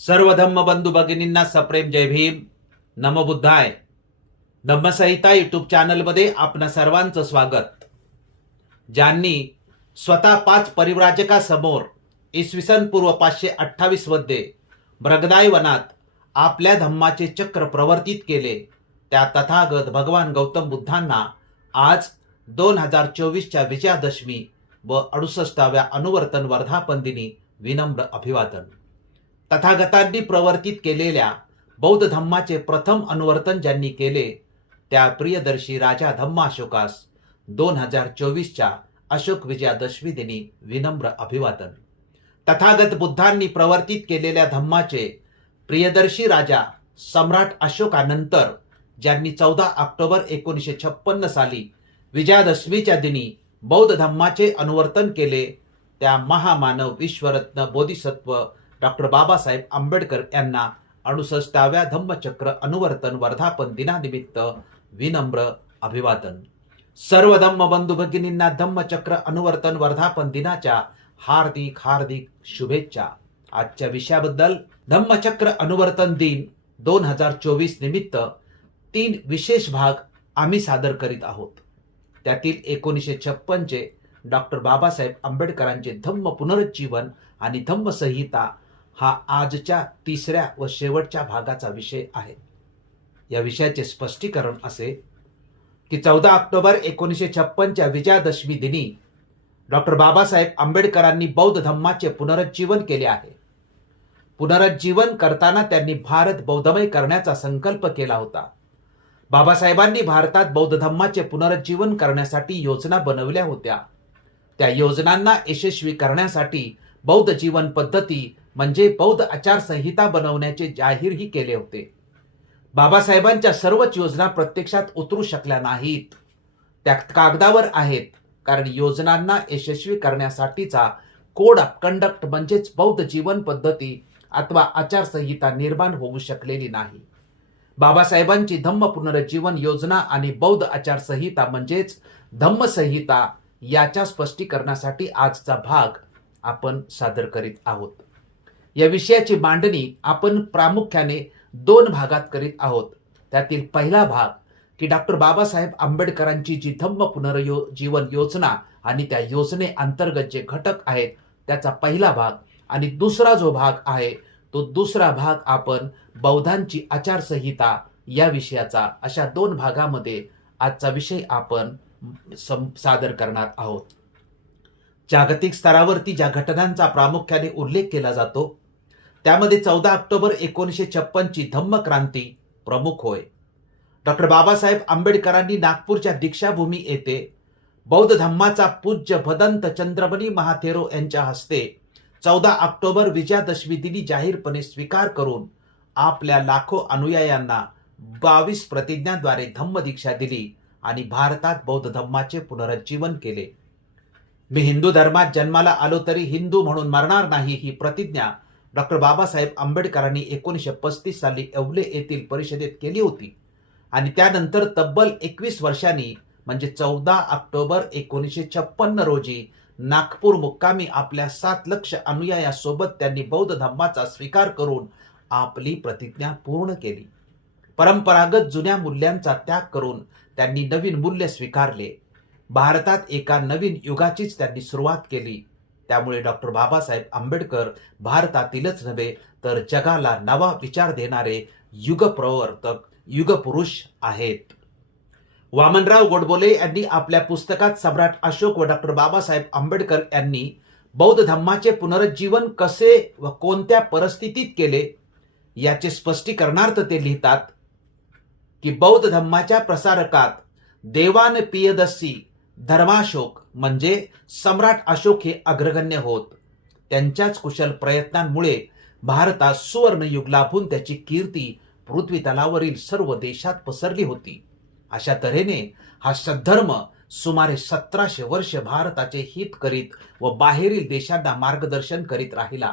सर्व धम्म बंधू भगिनींना सप्रेम जय भीम. नमो बुद्धाय. धम्मसंहिता युट्यूब चॅनलमध्ये आपणा सर्वांचं स्वागत. ज्यांनी स्वतः 5 परिव्राजकासमोर इसवी सन पूर्व 528 मध्ये ब्रगदाय वनात आपल्या धम्माचे चक्र प्रवर्तित केले, त्या तथागत भगवान गौतम बुद्धांना आज 2024च्या विजयादशमी व 68व्या अनुवर्तन वर्धापन दिनी विनम्र अभिवादन. तथागतांनी प्रवर्तित केलेल्या बौद्ध धम्माचे प्रथम अनुवर्तन ज्यांनी केले, त्या प्रियदर्शी राजा धम्माशोकास 2024च्या अशोक विजयादशमी दिनी विनम्र अभिवादन. तथागत बुद्धांनी प्रवर्तित केलेल्या धम्माचे प्रियदर्शी राजा सम्राट अशोकानंतर ज्यांनी 14 ऑक्टोबर 1956 साली विजयादशमीच्या दिनी बौद्ध धम्माचे अनुवर्तन केले, त्या महामानव विश्वरत्न बोधिसत्व डॉक्टर बाबासाहेब आंबेडकर यांना 68व्या धम्मचक्र अनुवर्तन वर्धापन दिनानिमित्त विनम्र अभिवादन. सर्व धम्म बंधू भगिनींना धम्मचक्र अनुवर्तन वर्धापन दिनाच्या हार्दिक हार्दिक शुभेच्छा. आजच्या विषयाबद्दल धम्मचक्र अनुवर्तन दिन 2024 निमित्त 3 विशेष भाग आम्ही सादर करीत आहोत. त्यातील 1956चे डॉक्टर बाबासाहेब आंबेडकरांचे धम्म पुनरुज्जीवन आणि धम्मसंहिता हा आजच्या 3ऱ्या व शेवटच्या भागाचा विषय आहे. या विषयाचे स्पष्टीकरण असे की 14 ऑक्टोबर 1956च्या विजयादशमी दिनी डॉक्टर बाबासाहेब आंबेडकरांनी बौद्ध धम्माचे पुनरुज्जीवन केले आहे. पुनरुज्जीवन करताना त्यांनी भारत बौद्धमय करण्याचा संकल्प केला होता. बाबासाहेबांनी भारतात बौद्ध धम्माचे पुनरुज्जीवन करण्यासाठी योजना बनवल्या होत्या. त्या योजनांना यशस्वी करण्यासाठी बौद्ध जीवन पद्धती म्हणजे बौद्ध आचारसंहिता बनवण्याचे जाहीरही केले होते. बाबासाहेबांच्या सर्वच योजना प्रत्यक्षात उतरू शकल्या नाहीत. त्या कागदावर आहेत, कारण योजनांना यशस्वी करण्यासाठीचा कोड ऑफ कंडक्ट म्हणजेच बौद्ध जीवन पद्धती अथवा आचारसंहिता निर्माण होऊ शकलेली नाही. बाबासाहेबांची धम्म पुनरुज्जीवन योजना आणि बौद्ध आचारसंहिता म्हणजेच धम्मसंहिता याच्या स्पष्टीकरणासाठी आजचा भाग आपण सादर करीत आहोत. या विषयाची मांडणी आपण प्रामुख्याने 2 भागात करीत आहोत. त्यातील पहिला भाग की डॉक्टर बाबासाहेब आंबेडकरांची जी धम्म पुनरुज्जीवन योजना आणि त्या योजने अंतर्गत जे घटक आहेत त्याचा पहिला भाग, आणि दुसरा जो भाग आहे तो दुसरा भाग आपण बौद्धांची आचारसंहिता या विषयाचा, अशा 2 भागामध्ये आजचा विषय आपण सादर करणार आहोत. जागतिक स्तरावरती ज्या घटनांचा प्रामुख्याने उल्लेख केला जातो त्यामध्ये 14 ऑक्टोबर 1956ची धम्मक्रांती प्रमुख होय. डॉक्टर बाबासाहेब आंबेडकरांनी नागपूरच्या दीक्षाभूमी येथे बौद्ध धम्माचा पूज्य भदंत चंद्रमणी महाथेरो यांच्या हस्ते 14 ऑक्टोबर विजयादशमी दिनी जाहीरपणे स्वीकार करून आपल्या लाखो अनुयायांना 22 प्रतिज्ञांद्वारे धम्मदीक्षा दिली आणि भारतात बौद्ध धम्माचे पुनरुज्जीवन केले. मी हिंदू धर्मात जन्माला आलो तरी हिंदू म्हणून मरणार नाही ही प्रतिज्ञा डॉक्टर बाबासाहेब आंबेडकरांनी 1935 साली येवले येथील परिषदेत केली होती आणि त्यानंतर तब्बल 21 वर्षांनी म्हणजे 14 ऑक्टोबर 1956 रोजी नागपूर मुक्कामी आपल्या 7 लाख अनुयायांसोबत त्यांनी बौद्ध धम्माचा स्वीकार करून आपली प्रतिज्ञा पूर्ण केली. परंपरागत जुन्या मूल्यांचा त्याग करून त्यांनी नवीन मूल्य स्वीकारले. भारतात एका नवीन युगाचीच त्यांनी सुरुवात केली. त्यामुळे डॉक्टर बाबासाहेब आंबेडकर भारतातीलच नव्हे तर जगाला नवा विचार देणारे युगप्रवर्तक, युगपुरुष आहेत. वामनराव गोडबोले यांनी आपल्या पुस्तकात सम्राट अशोक व डॉक्टर बाबासाहेब आंबेडकर यांनी बौद्ध धम्माचे पुनरुज्जीवन कसे व कोणत्या परिस्थितीत केले याचे स्पष्टीकरणार्थ ते लिहितात की बौद्ध धम्माच्या प्रसारकात देवान पियदस्सी धर्माशोक म्हणजे सम्राट अशोक हे अग्रगण्य होत. त्यांच्याच कुशल प्रयत्नांमुळे भारतात सुवर्ण युग लाभून त्याची कीर्ती पृथ्वी तलावरील सर्व देशात पसरली होती. अशा तऱ्हेने हा सद्धर्म सुमारे 1700 वर्ष भारताचे हित करीत व बाहेरील देशांना मार्गदर्शन करीत राहिला.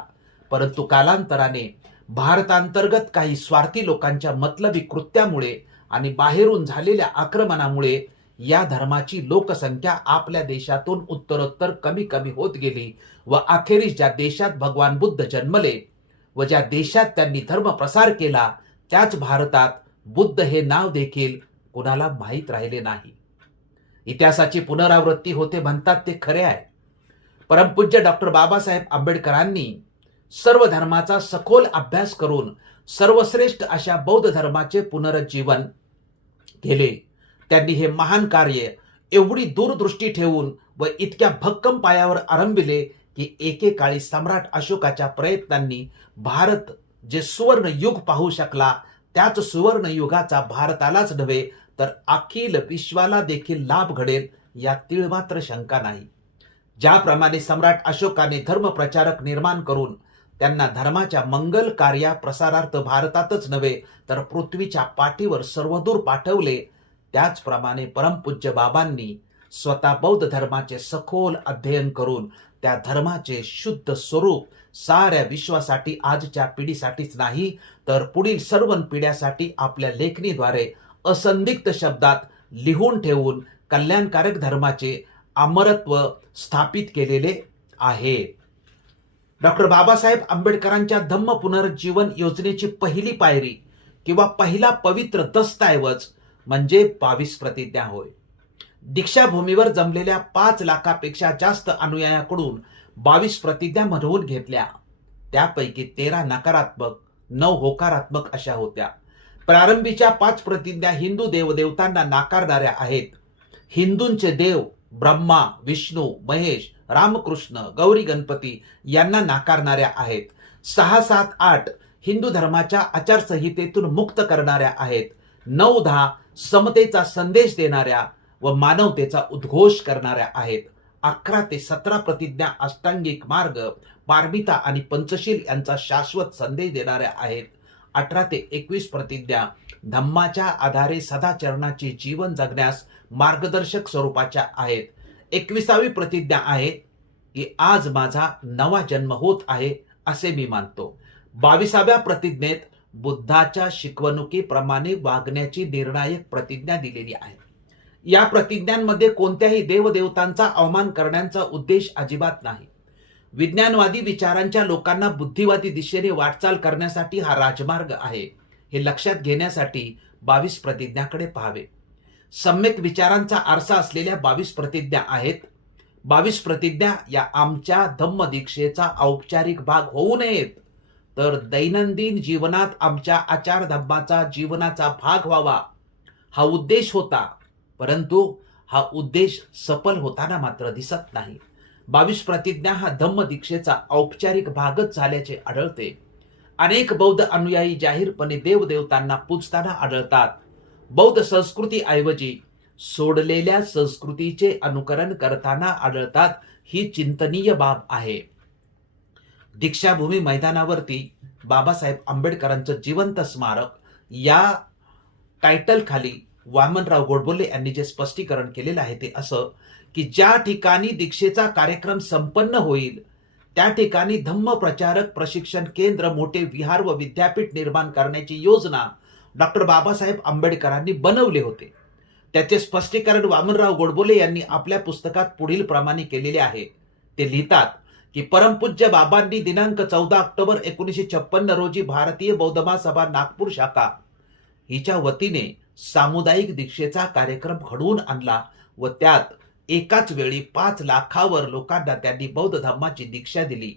परंतु कालांतराने भारतांतर्गत काही स्वार्थी लोकांच्या मतलबी कृत्यामुळे आणि बाहेरून झालेल्या आक्रमणामुळे या धर्माची लोकसंख्या आपल्या देशातून उत्तरोत्तर कमी कमी होत गेली व अखेरीस ज्या देशात भगवान बुद्ध जन्मले व ज्या देशात त्यांनी धर्म प्रसार केला त्याच भारतात बुद्ध हे नाव देखील कुणाला माहीत राहिले नाही. इतिहासाची पुनरावृत्ती होते म्हणतात ते खरे आहे. परमपूज्य डॉक्टर बाबासाहेब आंबेडकरांनी सर्व धर्माचा सखोल अभ्यास करून सर्वश्रेष्ठ अशा बौद्ध धर्माचे पुनरुज्जीवन केले. त्यांनी हे महान कार्य एवढी दूरदृष्टी ठेवून व इतक्या भक्कम पायावर आरंभिले की एकेकाळी सम्राट अशोकाच्या प्रयत्नांनी भारत जे सुवर्ण युग पाहू शकला त्याच सुवर्ण युगाचा भारतालाच नव्हे तर अखिल विश्वाला देखील लाभ घडेल यात तीळमात्र शंका नाही. ज्याप्रमाणे सम्राट अशोकाने धर्मप्रचारक निर्माण करून त्यांना धर्माच्या मंगल कार्या प्रसारार्थ भारतातच नव्हे तर पृथ्वीच्या पाठीवर सर्वदूर पाठवले, त्याचप्रमाणे परमपूज्य बाबांनी स्वतः बौद्ध धर्माचे सखोल अध्ययन करून त्या धर्माचे शुद्ध स्वरूप साऱ्या विश्वासाठी आजच्या पिढीसाठीच नाही तर पुढील सर्व पिढ्यासाठी आपल्या लेखणीद्वारे असंदिग्ध शब्दात लिहून ठेवून कल्याणकारक धर्माचे अमरत्व स्थापित केलेले आहे. डॉक्टर बाबासाहेब आंबेडकरांच्या धम्म पुनरुज्जीवन योजनेची पहिली पायरी किंवा पहिला पवित्र दस्तऐवज म्हणजे 22 प्रतिज्ञा होय. दीक्षाभूमीवर जमलेल्या 5 लाखापेक्षा जास्त अनुयायांकडून 22 प्रतिज्ञा म्हणवून घेतल्या. त्यापैकी 13 नकारात्मक 9 होकारात्मक अशा होत्या. प्रारंभीच्या 5 प्रतिज्ञा हिंदू देवदेवतांना नाकारणाऱ्या आहेत. हिंदूंचे देव ब्रह्मा, विष्णू, महेश, रामकृष्ण, गौरी गणपती यांना नाकारणाऱ्या आहेत. 6, 7, 8 हिंदू धर्माच्या आचारसंहितेतून मुक्त करणाऱ्या आहेत. 9, 10 समतेचा संदेश देणाऱ्या व मानवतेचा उद्घोष करणाऱ्या आहेत. 11 ते 17 प्रतिज्ञा अष्टांगिक मार्ग, पारमिता आणि पंचशील यांचा शाश्वत संदेश देणाऱ्या आहेत. 18 ते 21 प्रतिज्ञा धम्माच्या आधारे सदाचरणाचे जीवन जगण्यास मार्गदर्शक स्वरूपाच्या आहेत. 21वी प्रतिज्ञा आहे की आज माझा नवा जन्म होत आहे असे मी मानतो. 22व्या प्रतिज्ञेत बुद्धाच्या शिकवणुकीप्रमाणे वागण्याची निर्णायक प्रतिज्ञा दिलेली आहे. या प्रतिज्ञांमध्ये कोणत्याही देवदेवतांचा अवमान करण्याचा उद्देश अजिबात नाही. विज्ञानवादी विचारांच्या लोकांना बुद्धिवादी दिशेने वाटचाल करण्यासाठी हा राजमार्ग आहे हे लक्षात घेण्यासाठी 22 प्रतिज्ञाकडे पाहावे. सम्यक विचारांचा आरसा असलेल्या 22 प्रतिज्ञा आहेत. 22 प्रतिज्ञा या आमच्या धम्म दीक्षेचा औपचारिक भाग होऊ नयेत तर दैनंदिन जीवनात आमच्या आचार धम्माचा जीवनाचा भाग व्हावा हा उद्देश होता. परंतु हा उद्देश सफल होताना मात्र दिसत नाही. 22 प्रतिज्ञा हा धम्म दीक्षेचा औपचारिक भागच झाल्याचे आढळते. अनेक बौद्ध अनुयायी जाहीरपणे देवदेवतांना पूजताना आढळतात. बौद्ध संस्कृतीऐवजी सोडलेल्या संस्कृतीचे अनुकरण करताना आढळतात. ही चिंतनीय बाब आहे. दीक्षाभूमी मैदानावरती बाबासाहेब आंबेडकरांचं जिवंत स्मारक या टायटल खाली वामनराव गोडबोले यांनी जे स्पष्टीकरण केलेलं आहे ते असं की ज्या ठिकाणी दीक्षेचा कार्यक्रम संपन्न होईल त्या ठिकाणी धम्म प्रचारक प्रशिक्षण केंद्र, मोठे विहार व विद्यापीठ निर्माण करण्याची योजना डॉक्टर बाबासाहेब आंबेडकरांनी बनवले होते. त्याचे स्पष्टीकरण वामनराव गोडबोले यांनी आपल्या पुस्तकात पुढील प्रमाणे केलेले आहे. ते लिहितात की परमपूज्य बाबांनी दिनांक 14 ऑक्टोबर 1956 रोजी भारतीय बौद्ध महासभा नागपूर शाखा हिच्या वतीने सामुदायिक दीक्षेचा कार्यक्रम घडवून आणला व त्यात एकाच वेळी 5 लाखावर लोकांना त्यांनी बौद्ध धर्माची दीक्षा दिली.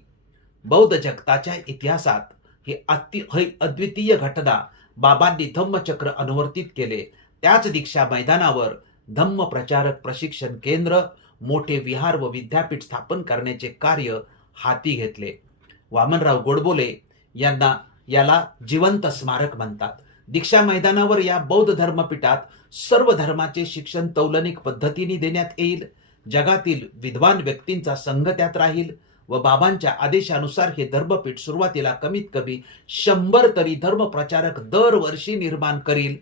बौद्ध जगताच्या इतिहासात ही अद्वितीय घटना बाबांनी धम्मचक्र अनुवर्तित केले. त्याच दीक्षा मैदानावर धम्म प्रचारक प्रशिक्षण केंद्र, मोठे विहार व विद्यापीठ स्थापन करण्याचे कार्य हाती घेतले. वामनराव गोडबोले याला जिवंत स्मारक म्हणतात. दीक्षा मैदानावर या बौद्ध धर्मपीठात सर्व धर्माचे शिक्षण तौलनिक पद्धतीने देण्यात येईल. जगातील विद्वान व्यक्तींचा संघ त्यात राहील व बाबांच्या आदेशानुसार हे धर्मपीठ सुरुवातीला कमीत कमी 100 तरी धर्मप्रचारक दरवर्षी निर्माण करील.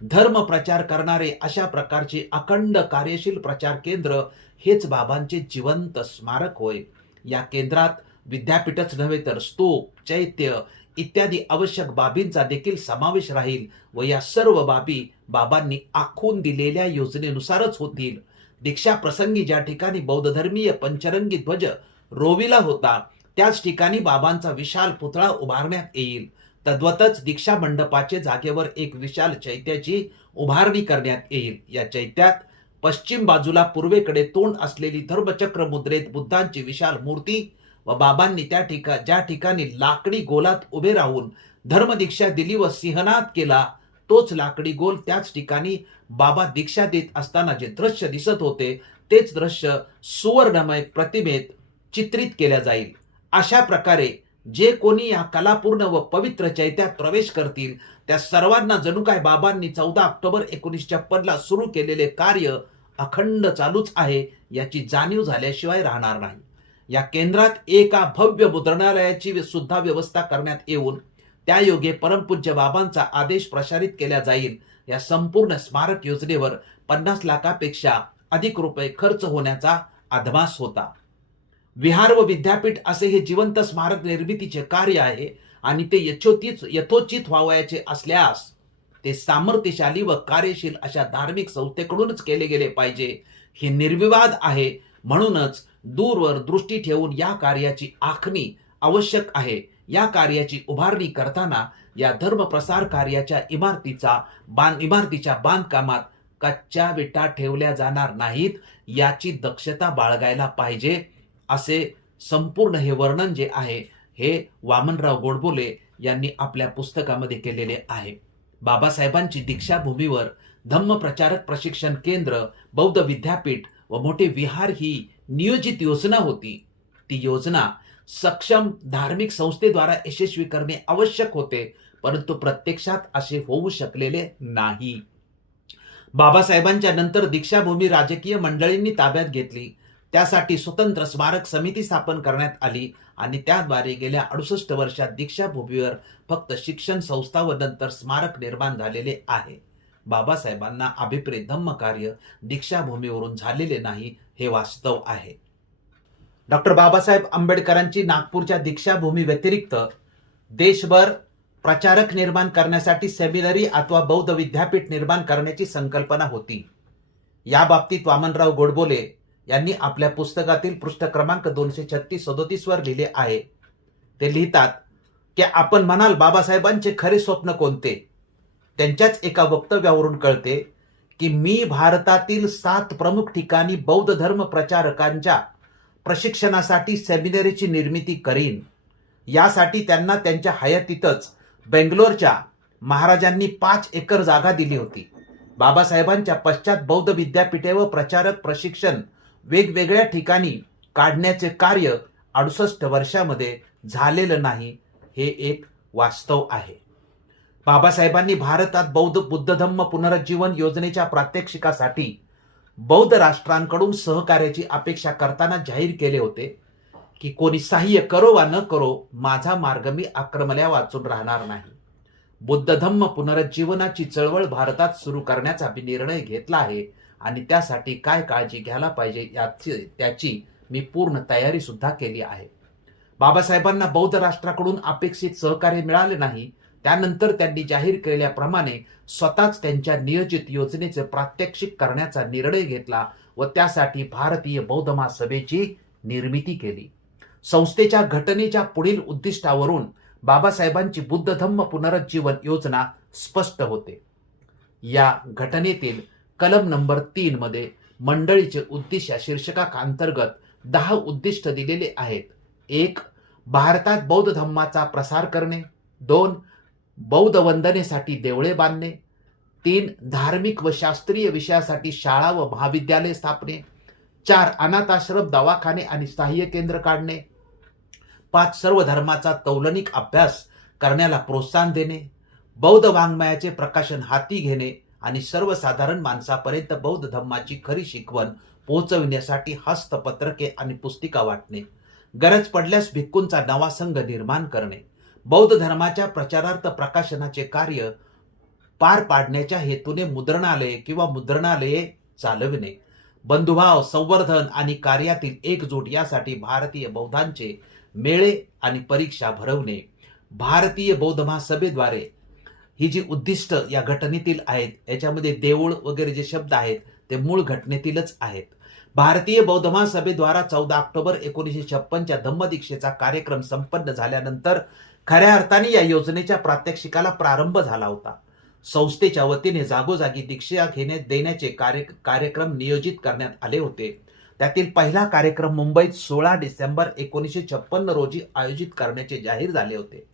धर्म प्रचार करणारे अशा प्रकारचे अखंड कार्यशील प्रचार केंद्र हेच बाबांचे जिवंत स्मारक होय. या केंद्रात विद्यापीठच नव्हे तर स्तूप, चैत्य इत्यादी आवश्यक बाबींचा देखील समावेश राहील व या सर्व बाबी बाबांनी आखून दिलेल्या योजनेनुसारच होतील. दीक्षा प्रसंगी ज्या ठिकाणी बौद्धधर्मीय पंचरंगी ध्वज रोविला होता त्याच ठिकाणी बाबांचा विशाल पुतळा उभारण्यात येईल. तद्वतच दीक्षा मंडपाचे जागेवर एक विशाल चैत्याची उभारणी करण्यात येईल. या चैत्यात पश्चिम बाजूला पूर्वेकडे तोंड असलेली धर्मचक्र मुद्रेत बुद्धांची विशाल मूर्ती व बाबांनी ज्या ठिकाणी लाकडी गोलात उभे राहून धर्मदीक्षा दिली व सिंहनाद केला, तोच लाकडी गोल त्याच ठिकाणी बाबा दीक्षा देत असताना जे दृश्य दिसत होते तेच दृश्य सुवर्णमय प्रतिमेत चित्रित केल्या जाईल. अशा प्रकारे जे कोणी या कलापूर्ण व पवित्र चैत्यात प्रवेश करतील त्या सर्वांना जणू काय बाबांनी 14 ऑक्टोबर 1956 सुरू केलेले कार्य अखंड चालूच आहे याची जाणीव झाल्याशिवाय राहणार नाही. या केंद्रात एका भव्य मुद्रणालयाची सुद्धा व्यवस्था करण्यात येऊन त्यायोगे परमपूज्य बाबांचा आदेश प्रसारित केला जाईल. या संपूर्ण स्मारक योजनेवर 50 लाखापेक्षा अधिक रुपये खर्च होण्याचा अधमास होता. विहार व विद्यापीठ असे हे जिवंत स्मारक निर्मितीचे कार्य आहे आणि ते यथोचित व्हावयाचे असल्यास ते सामर्थ्यशाली व कार्यशील अशा धार्मिक संस्थेकडूनच केले गेले पाहिजे हे निर्विवाद आहे. म्हणूनच दूरवर दृष्टी ठेवून या कार्याची आखणी आवश्यक आहे. या कार्याची उभारणी करताना या धर्मप्रसार कार्याच्या इमारतीच्या बांधकामात कच्च्या विटा ठेवल्या जाणार नाहीत याची दक्षता बाळगायला पाहिजे असे संपूर्ण हे वर्णन जे आहे हे वामनराव गोडबोले यांनी आपल्या पुस्तकामध्ये केलेले आहे. बाबासाहेबांची दीक्षाभूमीवर धम्मप्रचारक प्रशिक्षण केंद्र, बौद्ध विद्यापीठ व मोठे विहार ही नियोजित योजना होती. ती योजना सक्षम धार्मिक संस्थेद्वारा यशस्वी करणे आवश्यक होते, परंतु प्रत्यक्षात असे होऊ शकलेले नाही. बाबासाहेबांच्या नंतर दीक्षाभूमी राजकीय मंडळींनी ताब्यात घेतली. त्यासाठी स्वतंत्र स्मारक समिती स्थापन करण्यात आली आणि त्याद्वारे गेल्या 68 वर्षात दीक्षाभूमीवर फक्त शिक्षण संस्था व नंतर स्मारक निर्माण झालेले आहे. बाबासाहेबांना अभिप्रेत धम्मकार्य दीक्षाभूमीवरून झालेले नाही हे वास्तव आहे. डॉक्टर बाबासाहेब आंबेडकरांची नागपूरच्या दीक्षाभूमी व्यतिरिक्त देशभर प्रचारक निर्माण करण्यासाठी सेमिनरी अथवा बौद्ध विद्यापीठ निर्माण करण्याची संकल्पना होती. या बाबतीत वामनराव गोडबोले यांनी आपल्या पुस्तकातील पृष्ठ क्रमांक 236-37 वर लिहिले आहे. ते लिहितात की आपण म्हणाल बाबासाहेबांचे खरे स्वप्न कोणते? त्यांच्याच एका वक्तव्यावरून कळते की मी भारतातील 7 प्रमुख ठिकाणी बौद्ध धर्म प्रचारकांच्या प्रशिक्षणासाठी सेमिनरीची निर्मिती करीन. यासाठी त्यांना त्यांच्या हयातीतच बेंगलोरच्या महाराजांनी 5 एकर जागा दिली होती. बाबासाहेबांच्या पश्चात बौद्ध विद्यापीठे व प्रचारक प्रशिक्षण वेगवेगळ्या ठिकाणी काढण्याचे कार्य 68 वर्षामध्ये झालेलं नाही हे एक वास्तव आहे. बाबासाहेबांनी भारतात बुद्ध धम्म पुनरुज्जीवन योजनेच्या प्रात्यक्षिकासाठी बौद्ध राष्ट्रांकडून सहकार्याची अपेक्षा करताना जाहीर केले होते की कोणी सहाय्य करो वा न करो माझा मार्ग मी आक्रमल्या वाचून राहणार नाही. बुद्ध धम्म पुनरुज्जीवनाची चळवळ भारतात सुरू करण्याचा मी निर्णय घेतला आहे आणि त्यासाठी काय काळजी घ्यायला पाहिजे त्याची मी पूर्ण तयारी सुद्धा केली आहे. बाबासाहेबांना बौद्ध राष्ट्राकडून अपेक्षित सहकार्य मिळाले नाही. त्यानंतर त्यांनी जाहीर केल्याप्रमाणे स्वतःच त्यांच्या नियोजित योजनेचे प्रात्यक्षिक करण्याचा निर्णय घेतला व त्यासाठी भारतीय बौद्ध महासभेची निर्मिती केली. संस्थेच्या घटनेच्या पुढील उद्दिष्टावरून बाबासाहेबांची बुद्ध धम्म पुनरुज्जीवन योजना स्पष्ट होते. या घटनेतील कलम नंबर 3 मध्ये मंडळीचे उद्दिष्ट या शीर्षकांतर्गत 10 उद्दिष्ट दिलेले आहेत. 1. भारतात बौद्ध धम्माचा प्रसार करणे. 2. बौद्ध वंदनेसाठी देवळे बांधणे. 3. धार्मिक व शास्त्रीय विषयासाठी शाळा व महाविद्यालय स्थापने. 4. अनाथाश्रम, दवाखाने आणि सहाय्य केंद्र काढणे. 5. सर्व धर्माचा तौलनिक अभ्यास करण्याला प्रोत्साहन देणे. बौद्ध वाङ्मयाचे प्रकाशन हाती घेणे आणि सर्वसाधारण माणसापर्यंत बौद्ध धम्माची खरी शिकवण पोहोचविण्यासाठी हस्तपत्रके आणि पुस्तिका वाटणे. गरज पडल्यास भिक्खूंचा नवा संघ निर्माण करणे. बौद्ध धर्माच्या प्रचारार्थ प्रकाशनाचे कार्य पार पाडण्याच्या हेतूने मुद्रणालये किंवा मुद्रणालये चालविणे. बंधुभाव, संवर्धन आणि कार्यातील एकजूट यासाठी भारतीय बौद्धांचे मेळे आणि परीक्षा भरवणे. भारतीय बौद्ध महासभेद्वारे ही जी उद्दिष्ट या घटनेतील आहेत याच्यामध्ये देऊळ वगैरे जे शब्द आहेत ते मूळ घटनेतीलच आहेत. भारतीय बौद्ध महासभेद्वारा 14 ऑक्टोबर 1956च्या धम्मदीक्षेचा कार्यक्रम संपन्न झाल्यानंतर खऱ्या अर्थाने या योजनेच्या प्रात्यक्षिकाला प्रारंभ झाला होता. संस्थेच्या वतीने जागोजागी दीक्षा देण्याचे कार्यक्रम नियोजित करण्यात आले होते. त्यातील पहिला कार्यक्रम मुंबईत 16 डिसेंबर 1956 रोजी आयोजित करण्याचे जाहीर झाले होते.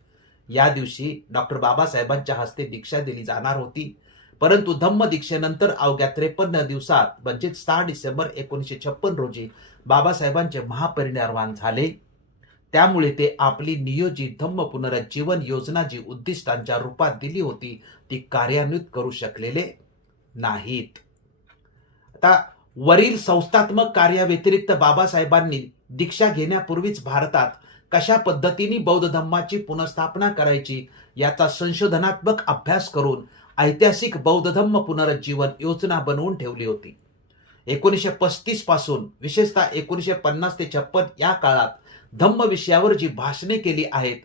या दिवशी डॉक्टर बाबासाहेबांच्या हस्ते दीक्षा दिली जाणार होती. परंतु धम्मदीक्षेनंतर अवघ्या 53 दिवसात म्हणजे 6 डिसेंबर 1956 रोजी बाबासाहेबांचे महापरिनिर्वाण झाले. त्यामुळे ते आपली नियोजित धम्म पुनरुज्जीवन योजना जी उद्दिष्टांच्या रूपात दिली होती ती कार्यान्वित करू शकलेले नाहीत. आता वरील संस्थात्मक कार्याव्यतिरिक्त बाबासाहेबांनी दीक्षा घेण्यापूर्वीच भारतात कशा पद्धतीने बौद्ध धम्माची पुनर्स्थापना करायची याचा संशोधनात्मक अभ्यास करून ऐतिहासिक बौद्ध धम्म पुनरुज्जीवन योजना बनवून ठेवली होती. 1935 पासून विशेषतः 1950 ते 56 या काळात धम्म विषयावर जी भाषणे केली आहेत,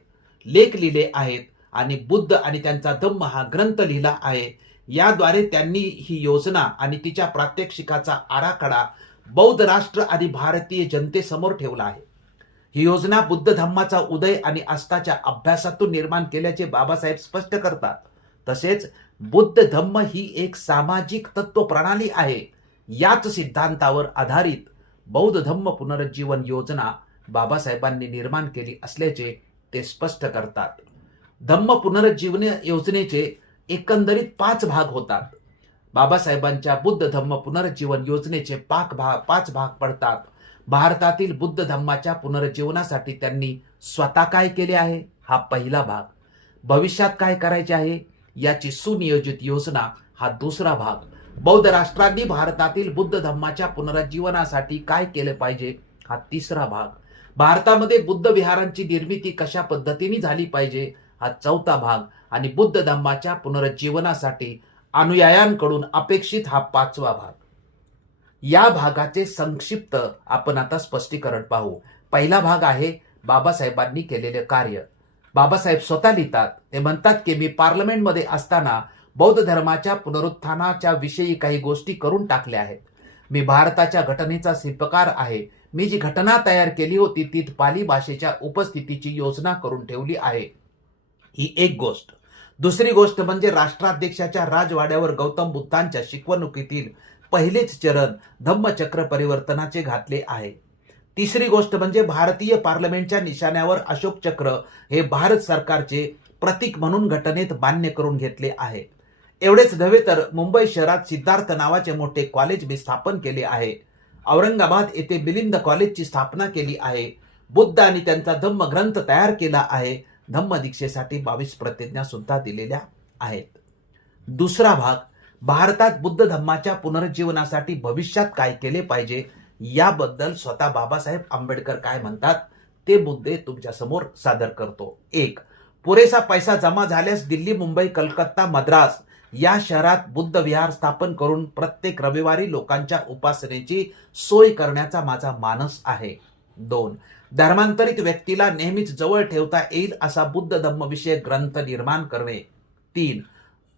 लेख लिहिले आहेत आणि बुद्ध आणि त्यांचा धम्म हा ग्रंथ लिहिला आहे, याद्वारे त्यांनी ही योजना आणि तिच्या प्रात्यक्षिकाचा आराखडा बौद्ध राष्ट्र आणि भारतीय जनतेसमोर ठेवला आहे. ही योजना बुद्ध धम्माचा उदय आणि अस्ताच्या अभ्यासातून निर्माण केल्याचे बाबासाहेब स्पष्ट करतात. तसेच बुद्ध धम्म ही एक सामाजिक तत्व प्रणाली आहे. याच सिद्धांतावर आधारित बौद्ध धम्म पुनरुज्जीवन योजना बाबासाहेबांनी निर्माण केली असल्याचे ते स्पष्ट करतात. धम्म पुनरुज्जीवन योजनेचे एकंदरीत 5 भाग होतात. बाबासाहेबांच्या बुद्ध धम्म पुनरुज्जीवन योजनेचे 5 भाग पडतात. भारतातील बुद्ध धम्माच्या पुनरुज्जीवनासाठी त्यांनी स्वतः काय केले आहे हा पहिला भाग. भविष्यात काय करायचे आहे याची सुनियोजित योजना हा दुसरा भाग. बौद्ध राष्ट्रांनी भारतातील बुद्ध धम्माच्या पुनरुज्जीवनासाठी काय केले पाहिजे हा तिसरा भाग. भारतामध्ये बुद्ध विहारांची निर्मिती कशा पद्धतीने झाली पाहिजे हा चौथा भाग आणि बुद्ध धम्माच्या पुनरुज्जीवनासाठी अनुयायांकडून अपेक्षित हा 5वा भाग. या भागाचे संक्षिप्त आपण आता स्पष्टीकरण पाहू. पहिला भाग आहे बाबासाहेबांनी केलेले कार्य. बाबासाहेब स्वतः लिहितात, ते म्हणतात की मी पार्लमेंटमध्ये असताना बौद्ध धर्माच्या पुनरुत्थानाच्या विषयी काही गोष्टी करून टाकल्या आहेत. मी भारताच्या घटनेचा शिल्पकार आहे. मी जी घटना तयार केली होती तीत पाली भाषेच्या उपस्थितीची योजना करून ठेवली आहे. ही एक गोष्ट. दुसरी गोष्ट म्हणजे राष्ट्राध्यक्षाच्या राजवाड्यावर गौतम बुद्धांच्या शिकवणुकीतील पहिलेच चरण धम्मचक्र परिवर्तनाचे घातले आहे. तिसरी गोष्ट म्हणजे भारतीय पार्लमेंटच्या निशाण्यावर अशोक चक्र हे भारत सरकारचे प्रतीक म्हणून घटनेत मान्य करून घेतले आहे. एवढेच नव्हे तर मुंबई शहरात सिद्धार्थ नावाचे मोठे कॉलेज मी स्थापन केले आहे. औरंगाबाद येथे मिलिंद कॉलेजची स्थापना केली आहे. बुद्ध आणि त्यांचा धम्म ग्रंथ तयार केला आहे. धम्म दीक्षेसाठी 22 प्रतिज्ञा सुद्धा दिलेल्या आहेत. दुसरा भाग भारतात बुद्ध धम्माच्या पुनरुज्जीवनासाठी भविष्यात काय केले पाहिजे याबद्दल स्वतः बाबासाहेब आंबेडकर काय म्हणतात ते मुद्दे तुमच्या समोर सादर करतो. 1. पुरेसा पैसा जमा झाल्यास दिल्ली, मुंबई, कलकत्ता, मद्रास या शहरात बुद्ध विहार स्थापन करून प्रत्येक रविवारी लोकांच्या उपासनेची सोय करण्याचा माझा मानस आहे. 2. धर्मांतरित व्यक्तीला नेहमीच जवळ ठेवता येईल असा बुद्ध धम्म विषयक ग्रंथ निर्माण करणे. 3.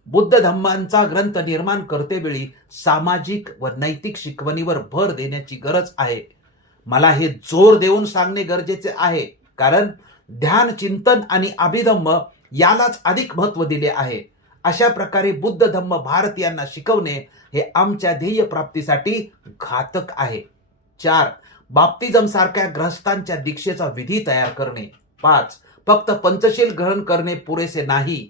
बुद्ध धम्मांचा ग्रंथ निर्माण करतेवेळी सामाजिक व नैतिक शिकवणीवर भर देण्याची गरज आहे. मला हे जोर देऊन सांगणे गरजेचे आहे, कारण ध्यान, चिंतन आणि अभिधम्म यालाच अधिक महत्व दिले आहे. अशा प्रकारे बुद्ध धम्म भारतीयांना शिकवणे हे आमच्या ध्येय प्राप्तीसाठी घातक आहे. 4. बाप्तिझम सारख्या ग्रहस्थांच्या दीक्षेचा विधी तयार करणे. 5. फक्त पंचशील ग्रहण करणे पुरेसे नाही.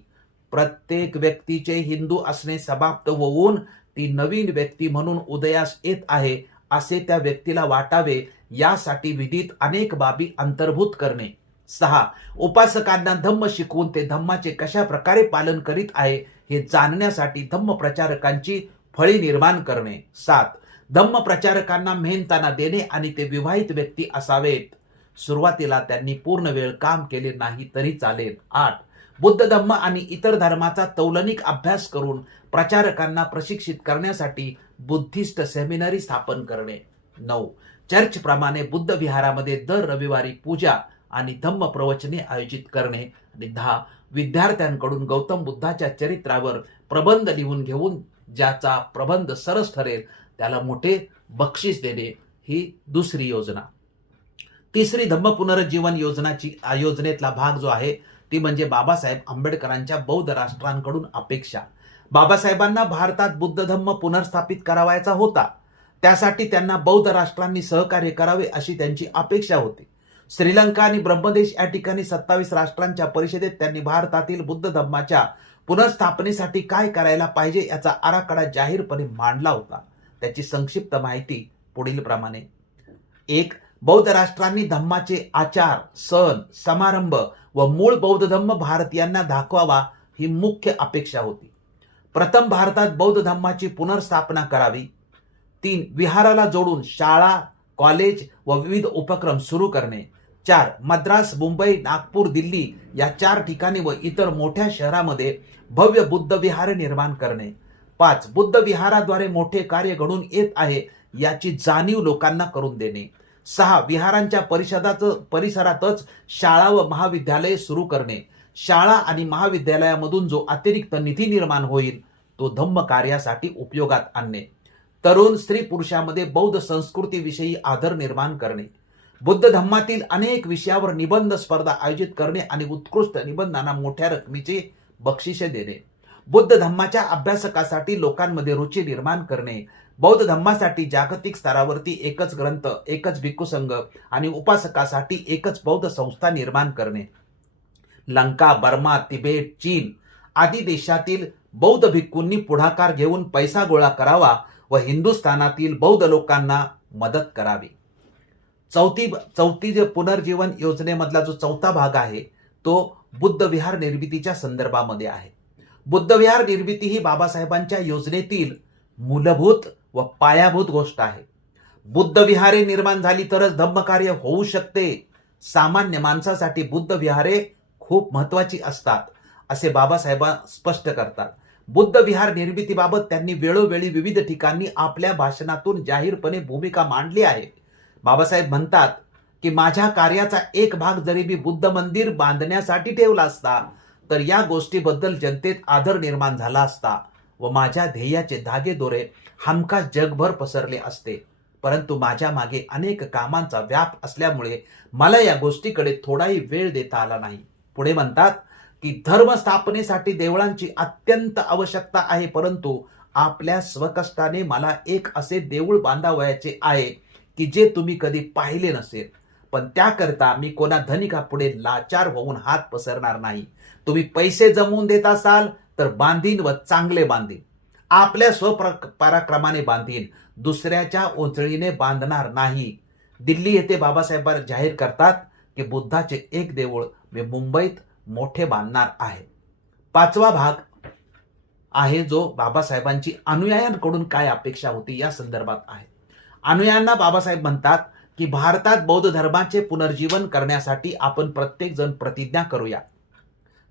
प्रत्येक व्यक्तीचे हिंदू असणे समाप्त होऊन ती नवीन व्यक्ती म्हणून उदयास येत आहे असे त्या व्यक्तीला वाटावे यासाठी विधीत अनेक बाबी अंतर्भूत करणे. 6. उपासकांना धम्म शिकवून ते धम्माचे कशा प्रकारे पालन करीत आहे हे जाणण्यासाठी धम्म प्रचारकांची फळी निर्माण करणे. 7. धम्म प्रचारकांना मेहनताना देणे आणि ते विवाहित व्यक्ती असावेत. सुरुवातीला त्यांनी पूर्ण वेळ काम केले नाही तरी चालेल. 8. बुद्ध धम्म आणि इतर धर्माचा तौलनिक अभ्यास करून प्रचारकांना प्रशिक्षित करण्यासाठी बुद्धिस्ट सेमिनरी स्थापन करणे. 9. चर्च प्रमाणे बुद्ध विहारामध्ये दर रविवारी पूजा आणि धम्म प्रवचने आयोजित करणे. आणि 10. विद्यार्थ्यांकडून गौतम बुद्धाच्या चरित्रावर प्रबंध लिहून घेऊन ज्याचा प्रबंध सरस ठरेल त्याला मोठे बक्षीस देणे. ही दुसरी योजना. तिसरी धम्म पुनरुज्जीवन योजनेतला भाग जो आहे ती म्हणजे बाबासाहेब आंबेडकरांच्या बौद्ध राष्ट्रांकडून अपेक्षा. बाबासाहेबांना भारतात बुद्ध धम्म पुनर्स्थापित करावायचा होता. त्यासाठी त्यांना बौद्ध राष्ट्रांनी सहकार्य करावे अशी त्यांची अपेक्षा होती. श्रीलंका आणि ब्रह्मदेश या ठिकाणी 27 राष्ट्रांच्या परिषदेत त्यांनी भारतातील बुद्ध धम्माच्या पुनर्स्थापनेसाठी काय करायला पाहिजे याचा आराखडा जाहीरपणे मांडला होता. त्याची संक्षिप्त माहिती पुढील प्रमाणे. 1. बौद्ध राष्ट्रांनी धम्माचे आचार, सण, समारंभ व मूळ बौद्ध धम्म भारतीयांना दाखवावा ही मुख्य अपेक्षा होती. प्रथम भारतात बौद्ध धम्माची पुनर्स्थापना करावी. 3. विहाराला जोडून शाळा, कॉलेज व विविध उपक्रम सुरू करणे. 4. मद्रास, मुंबई, नागपूर, दिल्ली या 4 ठिकाणी व इतर मोठ्या शहरामध्ये भव्य बुद्ध विहार निर्माण करणे. 5. बुद्ध विहाराद्वारे मोठे कार्य घडून येत आहे याची जाणीव लोकांना करून देणे. 6. विहारांच्या परिसरातच शाळा व महाविद्यालये सुरू करणे. शाळा आणि महाविद्यालयामधून जो अतिरिक्त निधी निर्माण होईल तो धम्म कार्यासाठी उपयोगात आणणे. तरुण स्त्री पुरुषांमध्ये बौद्ध संस्कृतीविषयी आदर निर्माण करणे. बुद्ध धम्मातील अनेक विषयावर निबंध स्पर्धा आयोजित करणे आणि उत्कृष्ट निबंधांना मोठ्या रकमेचे बक्षिसे देणे. बुद्ध धम्माच्या अभ्यासकासाठी लोकांमध्ये रुची निर्माण करणे. बौद्ध धम्मासाठी जागतिक स्तरावरती एकच ग्रंथ, एकच भिक्खू संघ आणि उपासकासाठी एकच बौद्ध संस्था निर्माण करणे. लंका, बर्मा, तिबेट, चीन आदी देशातील बौद्ध भिक्खूंनी पुढाकार घेऊन पैसा गोळा करावा व हिंदुस्थानातील बौद्ध लोकांना मदत करावी. चौथी जे पुनर्जीवन योजनेमधला जो चौथा भाग आहे तो बुद्ध विहार निर्मितीच्या संदर्भामध्ये आहे. बुद्ध विहार निर्मिती ही बाबासाहेबांच्या योजनेतील मूलभूत व पायाभूत गोष्ट आहे. बुद्ध विहारे निर्माण झाली तरच धम्मकार्य होऊ शकते. सामान्य माणसासाठी बुद्ध विहारे खूप महत्वाची असतात असे बाबासाहेब स्पष्ट करतात. बुद्ध विहार निर्मितीबाबत त्यांनी वेळोवेळी विविध ठिकाणी आपल्या भाषणातून जाहीरपणे भूमिका मांडली आहे. बाबासाहेब म्हणतात की माझ्या कार्याचा एक भाग जरी मी बुद्ध मंदिर बांधण्यासाठी ठेवला असता तर या गोष्टीबद्दल जनतेत आदर निर्माण झाला असता व माझ्या ध्येयाचे धागेदोरे हमखास जगभर पसरले असते. परंतु माझ्या मागे अनेक कामांचा व्याप असल्यामुळे मला या गोष्टीकडे थोडाही वेळ देता आला नाही. पुढे म्हणतात की धर्म स्थापनेसाठी देवळांची अत्यंत आवश्यकता आहे, परंतु आपल्या स्वकष्टाने मला एक असे देऊळ बांधावयाचे आहे की जे तुम्ही कधी पाहिले नसेल. पण त्याकरता मी कोणा धनिकापुढे लाचार होऊन हात पसरणार नाही. तुम्ही पैसे जमवून देत असाल तर बांधीन व चांगले बांधीन. आपल्या स्वपराक्रमाने बांधीन, दुसऱ्याच्या ओंजळीने बांधणार नाही. दिल्ली येथे बाबासाहेब जाहीर करतात की बुद्धाचे एक देऊळ मी मुंबईत मोठे बांधणार आहे. 5वा भाग आहे जो बाबासाहेबांची अनुयायांकडून काय अपेक्षा होती या संदर्भात आहे. अनुयायांना बाबासाहेब म्हणतात की भारतात बौद्ध धर्माचे पुनर्जीवन करण्यासाठी आपण प्रत्येक जण प्रतिज्ञा करूया.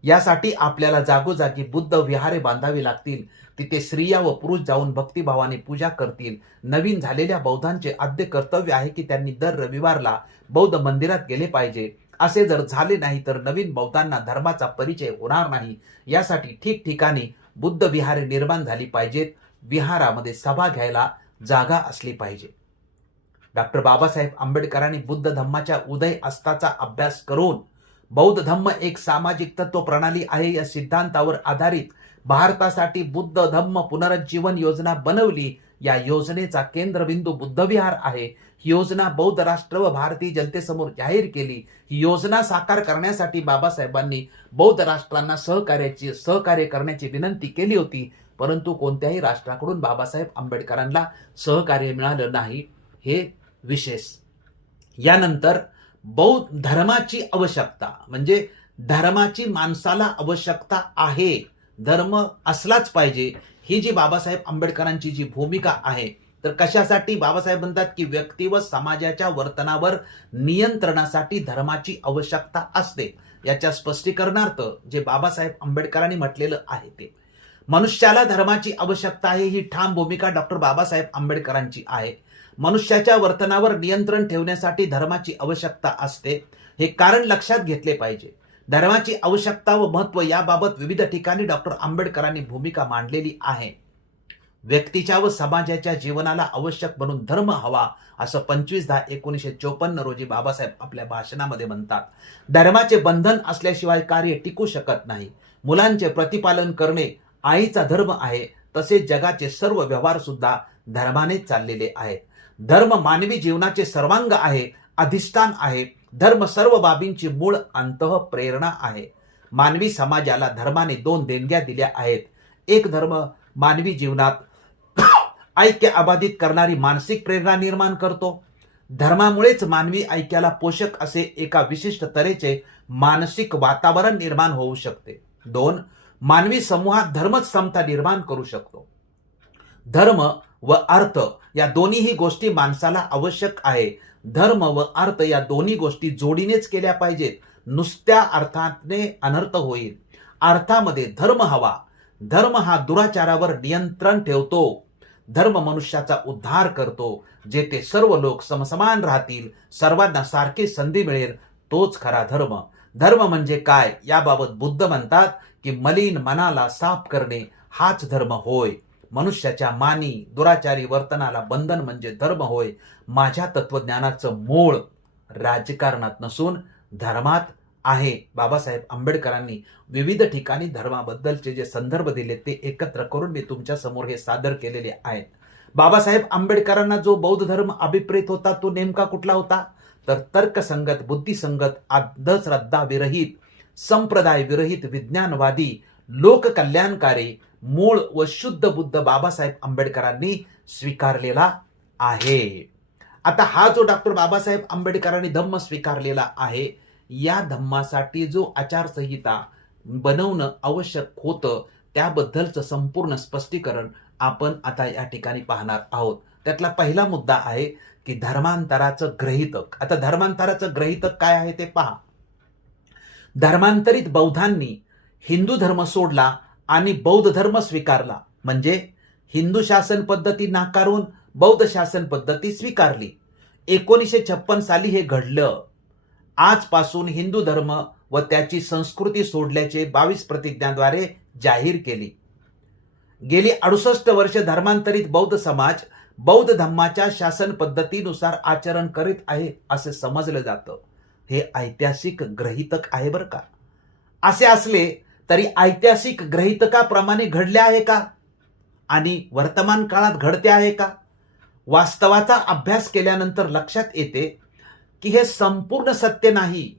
यासाठी आपल्याला जागोजागी बुद्ध विहारे बांधावी लागतील. तिथे स्त्रिया व पुरुष जाऊन भक्तिभावाने पूजा करतील. नवीन झालेल्या बौद्धांचे आद्य कर्तव्य आहे की त्यांनी दर रविवारला बौद्ध मंदिरात गेले पाहिजे. असे जर झाले नाही तर नवीन बौद्धांना धर्माचा परिचय होणार नाही. यासाठी ठिकठिकाणी बुद्ध विहारे निर्माण झाली पाहिजेत. विहारामध्ये सभा घ्यायला जागा असली पाहिजे. डॉक्टर बाबासाहेब आंबेडकरांनी बुद्ध धम्माच्या उदय अस्ताचा अभ्यास करून बौद्ध धम्म एक सामाजिक तत्व प्रणाली आहे या सिद्धांतावर आधारित भारतासाठी बुद्ध धम्म पुनरुज्जीवन योजना बनवली. या योजनेचा केंद्रबिंदू बुद्धविहार आहे. ही योजना बौद्ध राष्ट्र व भारतीय जनतेसमोर जाहीर केली. ही योजना साकार करण्यासाठी बाबासाहेबांनी बौद्ध राष्ट्रांना सहकार्य करण्याची विनंती केली होती, परंतु कोणत्याही राष्ट्राकडून बाबासाहेब आंबेडकरांना सहकार्य मिळालं नाही. हे विशेष. यानंतर बौद्ध धर्माची आवश्यकता म्हणजे धर्माची माणसाला आवश्यकता आहे, धर्म असलाच पाहिजे, ही जी बाबासाहेब आंबेडकरांची जी भूमिका आहे. तर कशासाठी बाबासाहेब म्हणतात की व्यक्ती व समाजाच्या वर्तनावर नियंत्रणासाठी धर्माची आवश्यकता असते. याच्या स्पष्टीकरणार्थ जे बाबासाहेब आंबेडकरांनी म्हटलेलं आहे ते मनुष्याला धर्माची आवश्यकता आहे. ही ठाम भूमिका डॉक्टर बाबासाहेब आंबेडकरांची आहे. मनुष्याच्या वर्तनावर नियंत्रण ठेवण्यासाठी धर्माची आवश्यकता असते, हे कारण लक्षात घेतले पाहिजे. धर्माची आवश्यकता व महत्त्व याबाबत विविध ठिकाणी डॉक्टर आंबेडकरांनी भूमिका मांडलेली आहे. व्यक्तीच्या व समाजाच्या जीवनाला आवश्यक म्हणून धर्म हवा, असं 25/10/1954 रोजी बाबासाहेब आपल्या भाषणामध्ये म्हणतात. धर्माचे बंधन असल्याशिवाय कार्य टिकू शकत नाही. मुलांचे प्रतिपालन करणे आईचा धर्म आहे, तसेच जगाचे सर्व व्यवहार सुद्धा धर्मानेच चाललेले आहेत. धर्म मानवी जीवनाचे सर्वांग आहे, अधिष्ठान आहे. धर्म सर्व बाबींची मूळ अंतःप्रेरणा आहे. मानवी समाजाला धर्माने 2 देणग्या दिल्या आहेत. एक, धर्म मानवी जीवनात ऐक्य अबाधित करणारी मानसिक प्रेरणा निर्माण करतो. धर्मामुळेच मानवी ऐक्याला पोषक असे एका विशिष्ट तऱ्हेचे मानसिक वातावरण निर्माण होऊ शकते. 2, मानवी समूहात धर्मच समता निर्माण करू शकतो. धर्म व अर्थ या दोन्हीही गोष्टी माणसाला आवश्यक आहे. धर्म व अर्थ या दोन्ही गोष्टी जोडीनेच केल्या पाहिजेत. नुसत्या अर्थाने अनर्थ होईल. अर्थामध्ये धर्म हवा. धर्म हा दुराचारावर नियंत्रण ठेवतो. धर्म मनुष्याचा उद्धार करतो. जेथे सर्व लोक समसमान राहतील, सर्वांना सारखी संधी मिळेल, तोच खरा धर्म. धर्म म्हणजे काय याबाबत बुद्ध म्हणतात की मलिन मनाला साफ करणे हाच धर्म होय. मनुष्याच्या मानी दुराचारी वर्तनाला बंधन म्हणजे धर्म होय. माझ्या तत्वज्ञानाचं मूळ राजकारणात नसून धर्मात आहे. बाबासाहेब आंबेडकरांनी विविध ठिकाणी धर्माबद्दलचे जे संदर्भ दिले ते एकत्र करून मी तुमच्या समोर हे सादर केलेले आहेत. बाबासाहेब आंबेडकरांना जो बौद्ध धर्म अभिप्रेत होता तो नेमका कुठला होता? तर तर्कसंगत, बुद्धिसंगत, अंधश्रद्धा विरहित, संप्रदाय विरहित, विज्ञानवादी, लोककल्याणकारी, मूळ व शुद्ध बुद्ध बाबासाहेब आंबेडकरांनी स्वीकारलेला आहे. आता हा जो डॉक्टर बाबासाहेब आंबेडकरांनी धम्म स्वीकारलेला आहे, या धम्मासाठी जो आचारसंहिता बनवणं आवश्यक होतं त्याबद्दलचं संपूर्ण स्पष्टीकरण आपण आता या ठिकाणी पाहणार आहोत. त्यातला पहिला मुद्दा आहे की धर्मांतराचं ग्रहितक. आता धर्मांतराचं ग्रहितक काय आहे ते पहा. धर्मांतरित बौद्धांनी हिंदू धर्म सोडला आणि बौद्ध धर्म स्वीकारला. म्हणजे हिंदू शासन पद्धती नाकारून बौद्ध शासन पद्धती स्वीकारली. 1956 साली हे घडलं. आजपासून हिंदू धर्म व त्याची संस्कृती सोडल्याचे 22 प्रतिज्ञांद्वारे जाहीर केली. गेली 68 वर्ष धर्मांतरित बौद्ध समाज बौद्ध धम्माच्या शासन पद्धतीनुसार आचरण करीत आहे असे समजलं जातं. हे ऐतिहासिक ग्रहितक आहे बरं का. असे असले तरी ऐतिहासिक ग्रहितकाप्रमाणे घडले आहे का आणि वर्तमान काळात घडते आहे का? वास्तवाचा अभ्यास केल्यानंतर लक्षात येते की हे संपूर्ण सत्य नाही.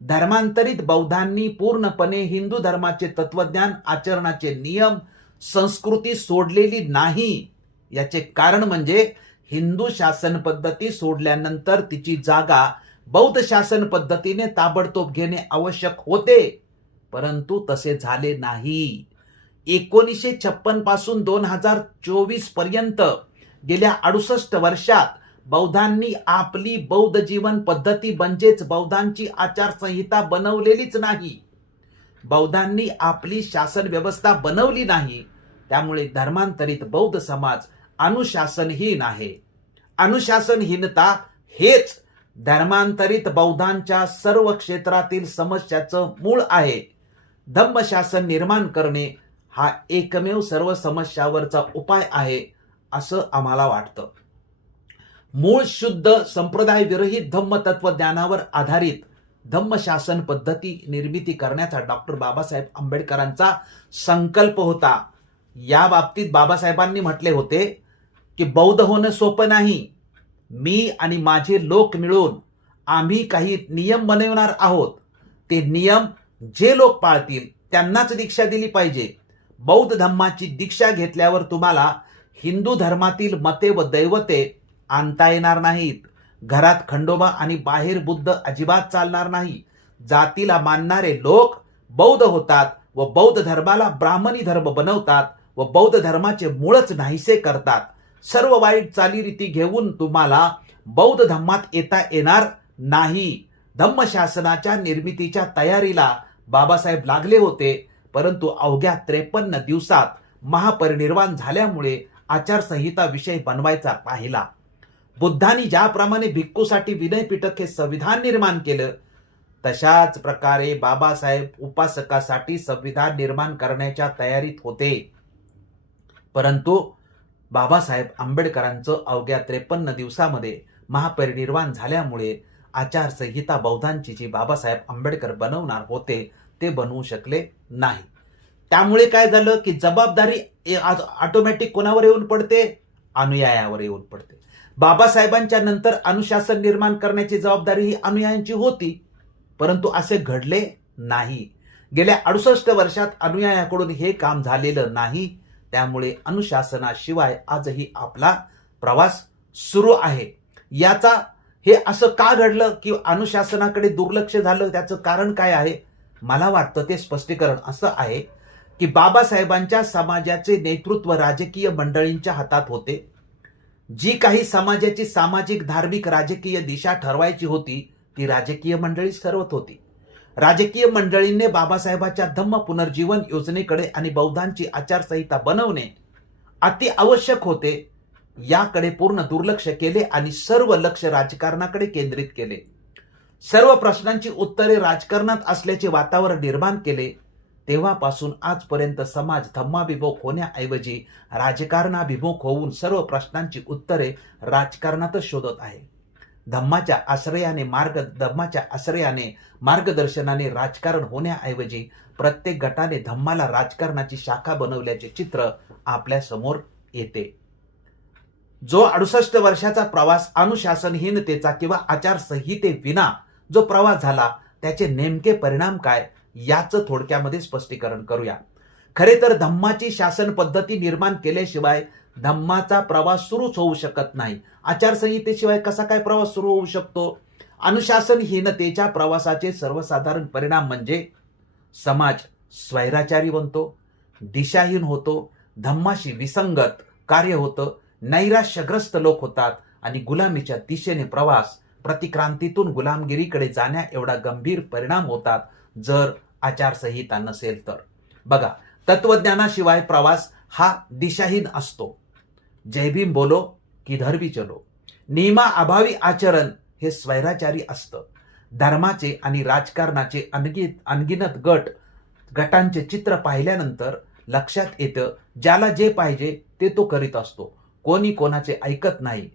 धर्मांतरित बौद्धांनी पूर्णपणे हिंदू धर्माचे तत्वज्ञान, आचरणाचे नियम, संस्कृती सोडलेली नाही. याचे कारण म्हणजे हिंदू शासन पद्धती सोडल्यानंतर तिची जागा बौद्ध शासन पद्धतीने ताबडतोब घेणे आवश्यक होते, परंतु तसे झाले नाही. 1956 पासून 2024 पर्यंत गेल्या 68 वर्षात बौद्धांनी आपली बौद्ध जीवन पद्धती म्हणजेच बौद्धांची आचारसंहिता बनवलेलीच नाही. बौद्धांनी आपली शासन व्यवस्था बनवली नाही. त्यामुळे धर्मांतरित बौद्ध समाज अनुशासनहीन आहे. अनुशासनहीनता हेच धर्मांतरित बौद्धांच्या सर्व क्षेत्रातील समस्याचं मूळ आहे. धम्मशासन निर्माण करणे हा एकमेव सर्व समस्यावरचा उपाय आहे असं आम्हाला वाटतं. मूळ शुद्ध संप्रदाय विरहित धम्म तत्वज्ञानावर आधारित धम्मशासन पद्धती निर्मिती करण्याचा डॉक्टर बाबासाहेब आंबेडकरांचा संकल्प होता. या बाबतीत बाबासाहेबांनी म्हटले होते की बौद्ध होणं सोपं नाही. मी आणि माझे लोक मिळून आम्ही काही नियम बनवणार आहोत. ते नियम जे लोक पाळतील त्यांनाच दीक्षा दिली पाहिजे. बौद्ध धम्माची दीक्षा घेतल्यावर तुम्हाला हिंदू धर्मातील मते व दैवते आणता येणार नाहीत. घरात खंडोबा आणि बाहेर बुद्ध अजिबात चालणार नाही. जातीला मानणारे लोक बौद्ध होतात व बौद्ध धर्माला ब्राह्मणी धर्म बनवतात व बौद्ध धर्माचे मूळच नाहीसे करतात. सर्व वाईट चालीरीती घेऊन तुम्हाला बौद्ध धम्मात येता येणार नाही. धम्मशासनाच्या निर्मितीच्या तयारीला बाबासाहेब लागले होते, परंतु अवघ्या 53 दिवसात महापरिनिर्वाण झाल्यामुळे आचारसंहिता विषय बनवायचा राहिला. बुद्धांनी ज्याप्रमाणे भिक्खूसाठी विनयपिटक हे संविधान निर्माण केलं, तशाच प्रकारे बाबासाहेब उपासकासाठी संविधान निर्माण करण्याच्या तयारीत होते. परंतु बाबासाहेब आंबेडकरांचं अवघ्या 53 दिवसामध्ये महापरिनिर्वाण झाल्यामुळे आचारसंहिता बौद्धांची जी बाबासाहेब आंबेडकर बनवणार होते ते बनवू शकले नाही. त्यामुळे काय झालं की जबाबदारी ऑटोमॅटिक कोणावर येऊन पडते? अनुयायावर येऊन पडते. बाबासाहेबांच्या नंतर अनुशासन निर्माण करण्याची जबाबदारी ही अनुयायांची होती, परंतु असे घडले नाही. गेल्या 68 वर्षात अनुयायाकडून हे काम झालेलं नाही. त्यामुळे अनुशासनाशिवाय आजही आपला प्रवास सुरू आहे. याचा हे असं का घडलं की अनुशासनाकडे दुर्लक्ष झालं? त्याचं कारण काय आहे? मला वाटतं ते स्पष्टीकरण असं आहे की बाबासाहेबांच्या समाजाचे नेतृत्व राजकीय मंडळींच्या हातात होते. जी काही समाजाची सामाजिक, धार्मिक, राजकीय दिशा ठरवायची होती ती राजकीय मंडळीच ठरवत होती. राजकीय मंडळींनी बाबासाहेबांच्या धम्म पुनर्जीवन योजनेकडे आणि बौद्धांची आचारसंहिता बनवणे अति आवश्यक होते याकडे पूर्ण दुर्लक्ष केले आणि सर्व लक्ष राजकारणाकडे केंद्रित केले. सर्व प्रश्नांची उत्तरे राजकारणात असल्याचे वातावरण निर्माण केले. तेव्हापासून आजपर्यंत समाज धम्माभिमुख होण्याऐवजी राजकारणाभिमुख होऊन सर्व प्रश्नांची उत्तरे राजकारणातच शोधत आहे. धम्माच्या आश्रयाने मार्गदर्शनाने राजकारण होण्याऐवजी प्रत्येक गटाने धम्माला राजकारणाची शाखा बनवल्याचे चित्र आपल्या समोर येते. जो 68 वर्षाचा प्रवास अनुशासनहीनतेचा किंवा आचारसंहितेविना जो प्रवास झाला त्याचे नेमके परिणाम काय याचं थोडक्यामध्ये स्पष्टीकरण करूया. खरे तर धम्माची शासन पद्धती निर्माण केल्याशिवाय धम्माचा प्रवास सुरूच होऊ शकत नाही. आचारसंहितेशिवाय कसा काय प्रवास सुरू होऊ शकतो? अनुशासनहीनतेच्या प्रवासाचे सर्वसाधारण परिणाम म्हणजे समाज स्वैराचारी बनतो, दिशाहीन होतो, धम्माशी विसंगत कार्य होतं, नैराश्यग्रस्त लोक होतात आणि गुलामीच्या दिशेने प्रवास प्रतिक्रांतीतून गुलामगिरीकडे जाण्या एवढा गंभीर परिणाम होतात जर आचारसंहिता नसेल तर. बघा, तत्वज्ञानाशिवाय प्रवास हा दिशाहीन असतो. जय भीम बोलो किधर भी चलो. नियमा अभावी आचरण हे स्वैराचारी असतं. धर्माचे आणि राजकारणाचे अनगिनत गटांचे चित्र पाहिल्यानंतर लक्षात येतं ज्याला जे पाहिजे ते तो करीत असतो. कोणी कोणाचे ऐकत नाही.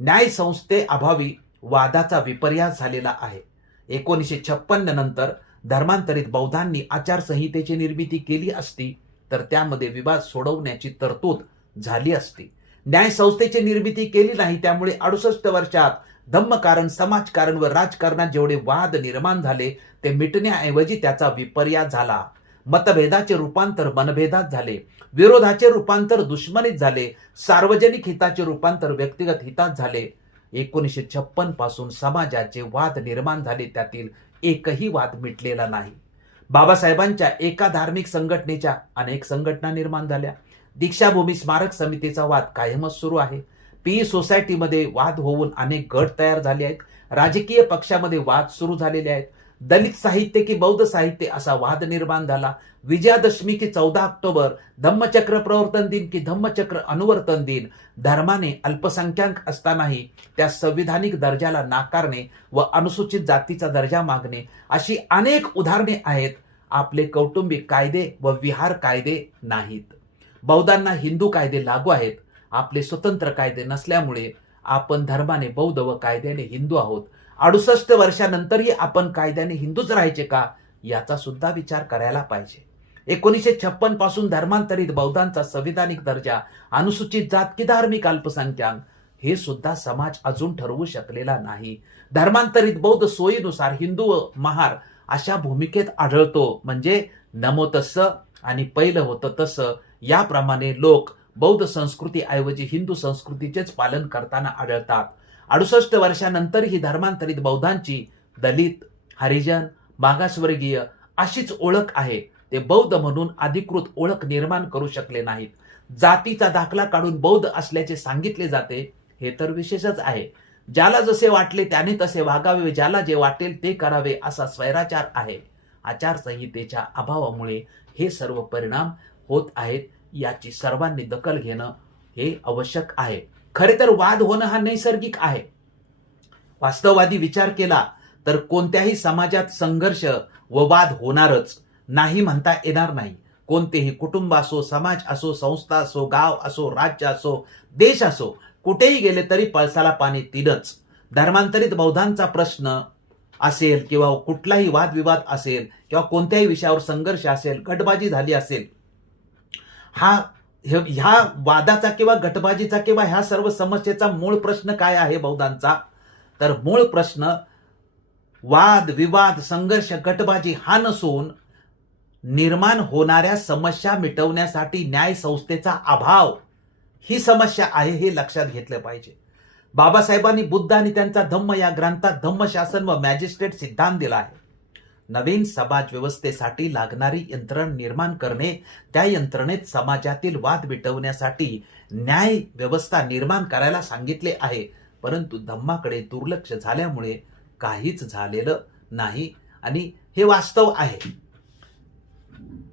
न्यायसंस्थे अभावी वादाचा विपर्यास झालेला आहे. 1956 नंतर धर्मांतरित बौद्धांनी आचारसंहितेची निर्मिती केली असती तर त्यामध्ये विवाद सोडवण्याची तरतूद झाली असती. न्यायसंस्थेची निर्मिती केली नाही. त्यामुळे 68 वर्षात धम्मकारण, समाजकारण व राजकारणात जेवढे वाद निर्माण झाले ते मिटण्याऐवजी त्याचा विपर्यास झाला. मतभेदाचे रूपांतर मनभेदात झाले, विरोधाचे रूपांतर दुश्मनीत झाले, सार्वजनिक हिताचे रूपांतर व्यक्तिगत हितात झाले. 1956 पासून समाजाचे वाद निर्माण झाले, त्यातील एकही वाद मिटलेला नाही. बाबासाहेबांच्या एका धार्मिक संघटनेच्या अनेक संघटना निर्माण झाल्या. दीक्षाभूमी स्मारक समितीचा वाद कायमच सुरू आहे. पी सोसायटीमध्ये वाद होऊन अनेक गट तयार झाले आहेत. राजकीय पक्षामध्ये वाद सुरू झालेले आहेत. दलित साहित्य की बौद्ध साहित्य असा वाद निर्माण झाला. विजयादशमी की 14 ऑक्टोबर, धम्मचक्र प्रवर्तन दिन की धम्मचक्र अनुवर्तन दिन, धर्माने अल्पसंख्याक असतानाही त्या संविधानिक दर्जाला नाकारणे व अनुसूचित जातीचा दर्जा मागणे अशी अनेक उदाहरणे आहेत. आपले कौटुंबिक कायदे व विहार कायदे नाहीत. बौद्धांना हिंदू कायदे लागू आहेत. आपले स्वतंत्र कायदे नसल्यामुळे आपण धर्माने बौद्ध व कायद्याने हिंदू आहोत. 68 वर्षानंतरही आपण कायद्याने हिंदूच राहायचे का याचा सुद्धा विचार करायला पाहिजे. 1956 पासून धर्मांतरित बौद्धांचा संविधानिक दर्जा, अनुसूचित जात की धार्मिक अल्पसंख्याक हे सुद्धा समाज अजून ठरवू शकलेला नाही. धर्मांतरित बौद्ध सोयीनुसार हिंदू व महार अशा भूमिकेत आढळतो. म्हणजे नमो तस्सं आणि पहिलं होतं तसं याप्रमाणे लोक बौद्ध संस्कृतीऐवजी हिंदू संस्कृतीचेच पालन करताना आढळतात. 68 वर्षानंतरही धर्मांतरित बौद्धांची दलित, हरिजन, मागासवर्गीय अशीच ओळख आहे. ते बौद्ध म्हणून अधिकृत ओळख निर्माण करू शकले नाहीत. जातीचा दाखला काढून बौद्ध असल्याचे सांगितले जाते हे तर विशेषच आहे. ज्याला जसे वाटले त्याने तसे वागावे, ज्याला जे वाटेल ते करावे असा स्वैराचार आहे. आचारसंहितेच्या अभावामुळे हे सर्व परिणाम होत आहेत. याची सर्वांनी दखल घेणं हे आवश्यक आहे. खरे तर वाद होणं हा नैसर्गिक आहे. वास्तववादी विचार केला तर कोणत्याही समाजात संघर्ष व वाद होणारच, नाही म्हणता येणार नाही. कोणतेही कुटुंब असो, समाज असो, संस्था असो, गाव असो, राज्य असो, देश असो, कुठेही गेले तरी पळसाला पाणी तीनच. धर्मांतरित बौद्धांचा प्रश्न असेल किंवा कुठलाही वादविवाद असेल किंवा कोणत्याही विषयावर संघर्ष असेल, गटबाजी झाली असेल, ह्या वादाचा किंवा गटबाजीचा किंवा ह्या सर्व समस्येचा मूळ प्रश्न काय आहे बौद्धांचा? तर मूळ प्रश्न वाद विवाद संघर्ष गटबाजी हा नसून निर्माण होणाऱ्या समस्या मिटवण्यासाठी न्याय संस्थेचा अभाव ही समस्या आहे, हे लक्षात घेतलं पाहिजे. बाबासाहेबांनी बुद्ध आणि त्यांचा धम्म या ग्रंथात धम्मशासन व मॅजिस्ट्रेट सिद्धांत दिला आहे. नवीन समाज व्यवस्थेसाठी लागणारी यंत्रणा निर्माण करणे, त्या यंत्रणेत समाजातील वाद मिटवण्यासाठी न्याय व्यवस्था निर्माण करायला सांगितले आहे. परंतु धम्माकडे दुर्लक्ष झाल्यामुळे काहीच झालेलं नाही आणि हे वास्तव आहे.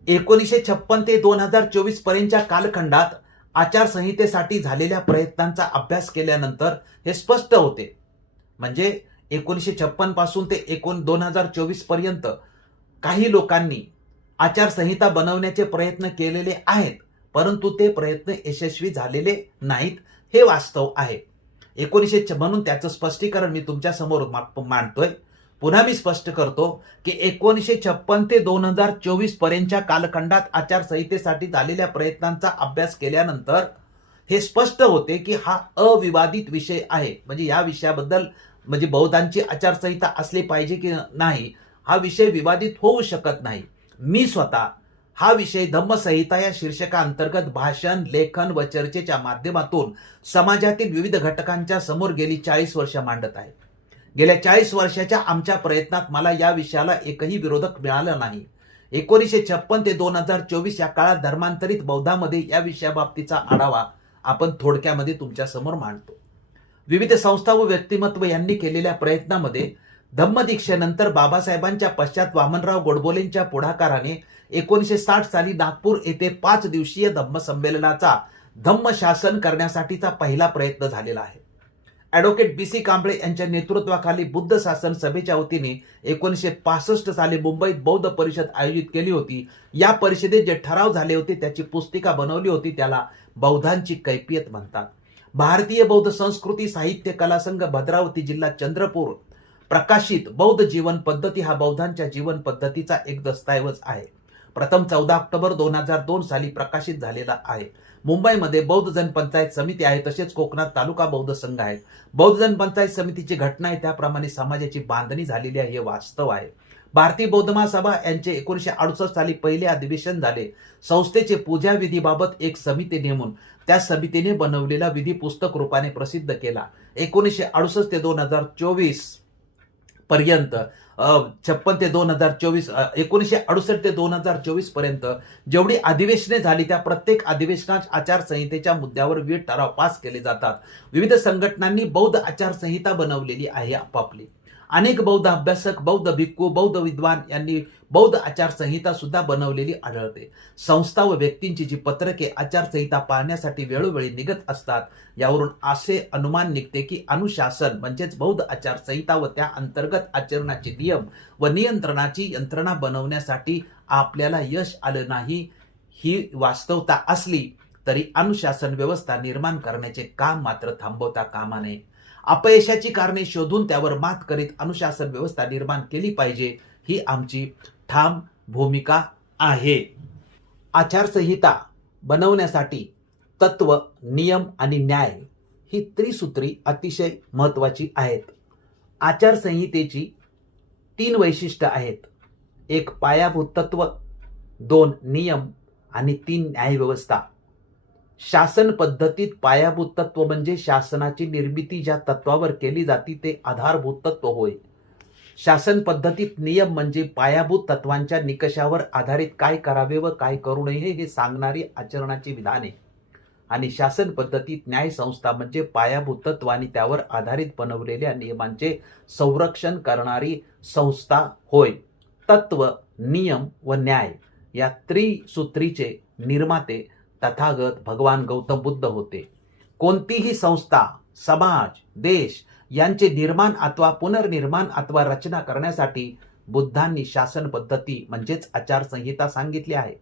1956 ते 2024 पर्यंतच्या कालखंडात आचारसंहितेसाठी झालेल्या प्रयत्नांचा अभ्यास केल्यानंतर हे स्पष्ट होते. म्हणजे 1956 पासून ते 2024 पर्यंत काही लोकांनी आचारसंहिता बनवण्याचे प्रयत्न केलेले आहेत, परंतु ते प्रयत्न यशस्वी झालेले नाहीत, हे वास्तव आहे. म्हणून त्याचं स्पष्टीकरण मी तुमच्या समोर मांडतोय. पुन्हा मी स्पष्ट करतो की 1956 ते 2024 पर्यंतच्या कालखंडात आचारसंहितेसाठी झालेल्या प्रयत्नांचा अभ्यास केल्यानंतर हे स्पष्ट होते की हा अविवादित विषय आहे. म्हणजे या विषयाबद्दल म्हणजे बौद्धांची आचारसंहिता असली पाहिजे की नाही, हा विषय विवादित होऊ शकत नाही. मी स्वतः हा विषय धम्मसंहिता या शीर्षकाअंतर्गत भाषण, लेखन व चर्चेच्या माध्यमातून समाजातील विविध घटकांच्या समोर गेली 40 वर्ष मांडत आहे. गेल्या 40 वर्षाच्या आमच्या प्रयत्नात मला या विषयाला एकही विरोधक मिळाला नाही. 1956 ते 2024 या काळात धर्मांतरित बौद्धामध्ये या विषयाबाबतीचा आढावा आपण थोडक्यामध्ये तुमच्या समोर मांडतो. विविध संस्था व व्यक्तिमत्व यांनी केलेल्या प्रयत्नामध्ये धम्मदीक्षेनंतर बाबासाहेबांच्या पश्चात वामनराव गोडबोलेंच्या पुढाकाराने 1960 साली नागपूर येथे 5 दिवसीय धम्मसंमेलनाचा धम्मशासन करण्यासाठीचा पहिला प्रयत्न झालेला आहे. ॲडव्होकेट BC कांबळे यांच्या नेतृत्वाखाली बुद्ध शासन सभेच्या वतीने 1965 साली मुंबईत बौद्ध परिषद आयोजित केली होती. या परिषदेत जे ठराव झाले होते त्याची पुस्तिका बनवली होती, त्याला बौद्धांची कैफियत म्हणतात. भारतीय बौद्ध संस्कृती साहित्य कला संघ भद्रावती जिल्हा चंद्रपूर प्रकाशित बौद्ध जीवन पद्धती हा बौद्धांच्या जीवन पद्धतीचा एक दस्तऐवज आहे. प्रथम 14 ऑक्टोबर 2002 साली प्रकाशित झालेला आहे. मुंबईमध्ये बौद्ध जनपंचायत समिती आहे, तसेच कोकणात तालुका बौद्ध संघ आहेत. बौद्ध जनपंचायत समितीची घटना आहे, त्याप्रमाणे समाजाची बांधणी झालेली आहे, हे वास्तव आहे. भारतीय बौद्ध महासभा यांचे 1968 साली पहिले अधिवेशन झाले. संस्थेचे पूजाविधीबाबत एक समिती नेमून त्या समितीने बनवलेला विधी पुस्तक रूपाने प्रसिद्ध केला. 1968 ते 2024 पर्यंत 56 ते 2024 1968 ते 2024 पर्यंत जेवढी अधिवेशने झाली त्या प्रत्येक अधिवेशनात आचारसंहितेच्या मुद्द्यावर विविध ठराव पास केले जातात. विविध संघटनांनी बौद्ध आचारसंहिता बनवलेली आहे आपापली. अनेक बौद्ध अभ्यासक, बौद्ध भिक्खू, बौद्ध विद्वान यांनी बौद्ध आचारसंहिता सुद्धा बनवलेली आढळते. संस्था व व्यक्तींची जी पत्रके आचारसंहिता पाळण्यासाठी वेळोवेळी निघत असतात, यावरून असे अनुमान निघते की अनुशासन म्हणजेच बौद्ध आचारसंहिता व त्या अंतर्गत आचरणाचे नियम व नियंत्रणाची यंत्रणा बनवण्यासाठी आपल्याला यश आलं नाही. ही वास्तवता असली तरी अनुशासन व्यवस्था निर्माण करण्याचे काम मात्र थांबवता कामा नये. अपयशाची कारणे शोधून त्यावर मात करीत अनुशासन व्यवस्था निर्माण केली पाहिजे, ही आमची ठाम भूमिका आहे. आचारसंहिता बनवण्यासाठी तत्व, नियम आणि न्याय ही त्रिसूत्री अतिशय महत्वाची आहेत. आचारसंहितेची 3 वैशिष्ट्य आहेत. 1 पायाभूत तत्व, 2 नियम आणि 3 न्यायव्यवस्था. शासन पद्धतीत पायाभूत तत्व म्हणजे शासनाची निर्मिती ज्या तत्वावर केली जाते ते आधारभूत तत्व होय. शासन पद्धतीत नियम म्हणजे पायाभूत तत्वांच्या निकषावर आधारित काय करावे व काय करू नये हे सांगणारी आचरणाची विधाने. आणि शासन पद्धतीत न्याय संस्था म्हणजे पायाभूत तत्व आणि त्यावर आधारित बनवलेल्या नियमांचे संरक्षण करणारी संस्था होय. तत्व, नियम व न्याय या त्रिसूत्रीचे निर्माते तथागत भगवान गौतम बुद्ध होते. कोणतीही संस्था, समाज, देश यांचे निर्माण अथवा पुनर्निर्माण अथवा रचना करण्यासाठी बुद्धांनी शासन पद्धती म्हणजेच आचारसंहिता सांगितली आहे.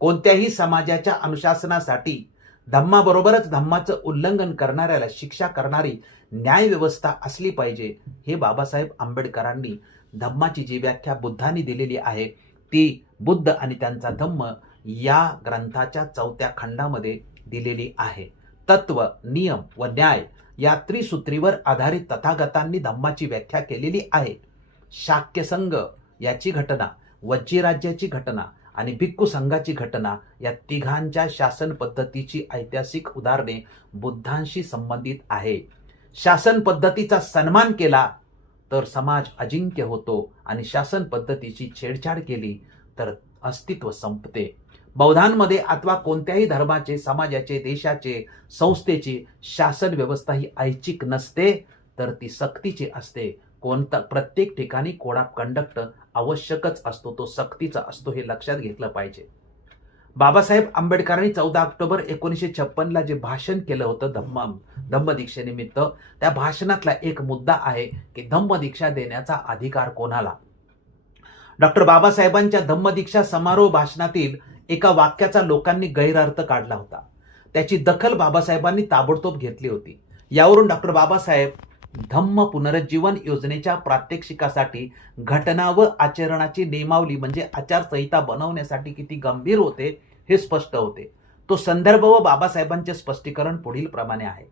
कोणत्याही समाजाच्या अनुशासनासाठी धम्माबरोबरच धम्माचं उल्लंघन करणाऱ्याला शिक्षा करणारी न्याय व्यवस्था असली पाहिजे, हे बाबासाहेब आंबेडकरांनी धम्माची जी व्याख्या बुद्धांनी दिलेली आहे ती बुद्ध आणि त्यांचा धम्म या ग्रंथाच्या 4थ्या खंडामध्ये दिलेली आहे. तत्व, नियम व न्याय या त्रिसूत्रीवर आधारित तथागतांनी धम्माची व्याख्या केलेली आहे. शाक्य संघ याची घटना, वज्जी राज्याची घटना आणि भिक्खू संघाची घटना या तिघांच्या शासन पद्धतीची ऐतिहासिक उदाहरणे बुद्धांशी संबंधित आहे. शासन पद्धतीचा सन्मान केला तर समाज अजिंक्य होतो आणि शासन पद्धतीची छेडछाड केली तर अस्तित्व संपते. बौद्धांमध्ये अथवा कोणत्याही धर्माचे, समाजाचे, देशाचे, संस्थेची शासन व्यवस्था ही ऐच्छिक नसते तर ती सक्तीची असते. प्रत्येक ठिकाणी कोड ऑफ कंडक्ट आवश्यकच असतो, तो सक्तीचा असतो, हे लक्षात घेतलं पाहिजे. बाबासाहेब आंबेडकरांनी 14 ऑक्टोबर 1956ला जे भाषण केलं होतं धम्मदीक्षेनिमित्त, त्या भाषणातला एक मुद्दा आहे की धम्मदीक्षा देण्याचा अधिकार कोणाला. डॉक्टर बाबासाहेबांच्या धम्मदीक्षा समारोह भाषणातील एका वाक्याचा लोकांनी गैरअर्थ काढला होता. त्याची दखल बाबासाहेबांनी ताबडतोब घेतली होती. यावरून डॉक्टर बाबासाहेब धम्म पुनरुज्जीवन योजनेच्या प्रात्यक्षिकासाठी घटना व आचरणाची नियमावली म्हणजे आचारसंहिता बनवण्यासाठी किती गंभीर होते हे स्पष्ट होते. तो संदर्भ व बाबासाहेबांचे स्पष्टीकरण पुढील प्रमाणे आहे.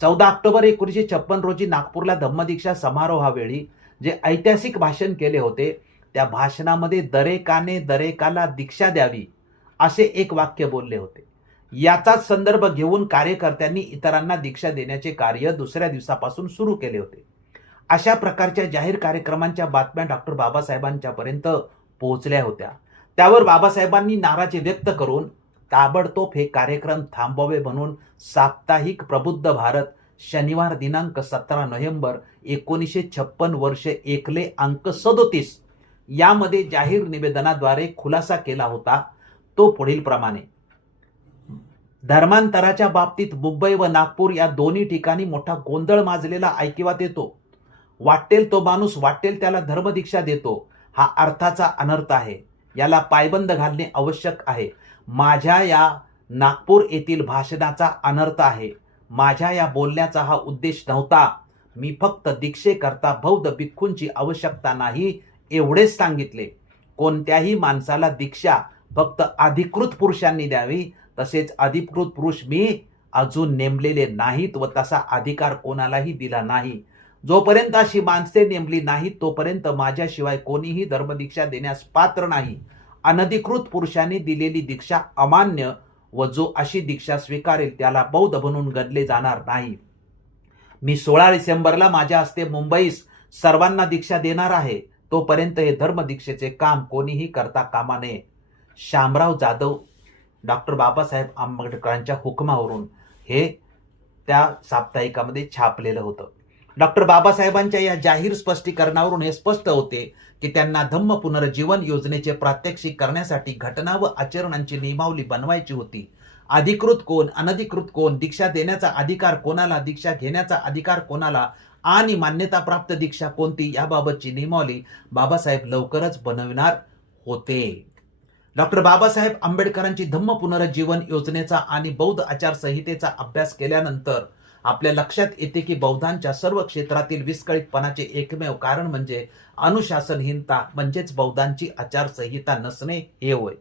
14 ऑक्टोबर 1956 रोजी नागपूरला धम्मदीक्षा समारोहावेळी जे ऐतिहासिक भाषण केले होते त्या भाषणामध्ये दरेकाने दरेकाला दीक्षा द्यावी असे एक वाक्य बोलले होते. याचाच संदर्भ घेऊन कार्यकर्त्यांनी इतरांना दीक्षा देण्याचे कार्य दुसऱ्या दिवसापासून सुरू केले होते. अशा प्रकारच्या जाहीर कार्यक्रमांच्या बातम्या डॉक्टर बाबासाहेबांच्या पर्यंत पोहोचल्या होत्या. त्यावर बाबासाहेबांनी नाराजी व्यक्त करून ताबडतोब हे कार्यक्रम थांबवावे म्हणून साप्ताहिक प्रबुद्ध भारत शनिवार दिनांक 17 नोव्हेंबर 1956 वर्ष एकले अंक 37 यामध्ये जाहीर निवेदनाद्वारे खुलासा केला होता. तो पुढील प्रमाणे: धर्मांतराच्या बाबतीत मुंबई व नागपूर या दोन्ही ठिकाणी मोठा गोंधळ माजलेला ऐकिवात येतो. वाटेल तो माणूस वाटेल त्याला धर्मदीक्षा देतो. हा अर्थाचा अनर्थ आहे. याला पायबंद घालणे आवश्यक आहे. माझ्या या नागपूर येथील भाषणाचा अनर्थ आहे. माझ्या या बोलण्याचा हा उद्देश नव्हता. मी फक्त दीक्षेकरता बौद्ध भिक्खूंची आवश्यकता नाही एवढेच सांगितले. कोणत्याही माणसाला दीक्षा फक्त अधिकृत पुरुषांनी द्यावी. तसेच अधिकृत पुरुष मी अजून नेमलेले नाहीत व तसा अधिकार कोणालाही दिला नाही. जोपर्यंत अशी माणसे नेमली नाहीत तोपर्यंत माझ्याशिवाय कोणीही धर्मदीक्षा देण्यास पात्र नाही. अनधिकृत पुरुषांनी दिलेली दीक्षा अमान्य व जो अशी दीक्षा स्वीकारेल त्याला बौद्ध म्हणून गणले जाणार नाही. मी 16 डिसेंबरला माझ्या हस्ते मुंबईस सर्वांना दीक्षा देणार आहे. तोपर्यंत हे धर्मदीक्षेचे काम कोणीही करता कामा नये. शामराव जाधव डॉक्टर बाबासाहेब आंबेडकरांच्या हुकमावरून हे त्या साप्ताहिकामध्ये छापलेलं होतं. डॉक्टर बाबासाहेबांच्या या जाहीर स्पष्टीकरणावरून हे स्पष्ट होते की त्यांना धम्म पुनरुज्जीवन योजनेचे प्रात्यक्षिक करण्यासाठी घटना व आचरणांची नियमावली बनवायची होती. अधिकृत कोण, अनधिकृत कोण, दीक्षा देण्याचा अधिकार कोणाला, दीक्षा घेण्याचा अधिकार कोणाला आणि मान्यताप्राप्त दीक्षा कोणती याबाबतची नियमावली बाबासाहेब लवकरच बनविणार होते. डॉक्टर बाबासाहेब आंबेडकरांची धम्म पुनरुज्जीवन योजनेचा आणि बौद्ध आचारसंहितेचा अभ्यास केल्यानंतर आपल्या लक्षात येते की बौद्धांच्या सर्व क्षेत्रातील विस्कळीतपणाचे एकमेव कारण म्हणजे अनुशासनहीनता म्हणजेच बौद्धांची आचारसंहिता नसणे हे होय.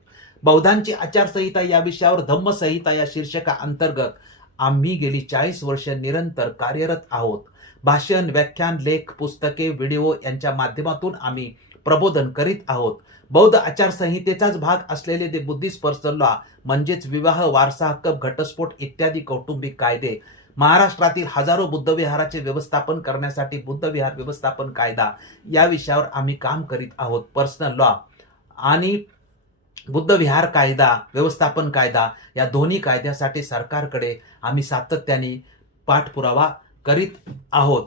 बौद्धांची आचारसंहिता या विषयावर धम्मसंहिता या शीर्षका अंतर्गत आम्ही गेली 40 वर्ष निरंतर कार्यरत आहोत. भाषण, व्याख्यान, लेख, पुस्तके, व्हिडिओ यांच्या माध्यमातून आम्ही प्रबोधन करीत आहोत. बौद्ध आचारसंहितेचाच भाग असलेले ते बुद्धिस्ट पर्सनल लॉ म्हणजेच विवाह, वारसा हक्क, घटस्फोट इत्यादी कौटुंबिक कायदे, महाराष्ट्रातील हजारो बुद्धविहाराचे व्यवस्थापन करण्यासाठी बुद्धविहार व्यवस्थापन कायदा या विषयावर आम्ही काम करीत आहोत. पर्सनल लॉ आणि बुद्धविहार कायदा, व्यवस्थापन कायदा या दोन्ही कायद्यासाठी सरकारकडे आम्ही सातत्याने पाठपुरावा करीत आहोत.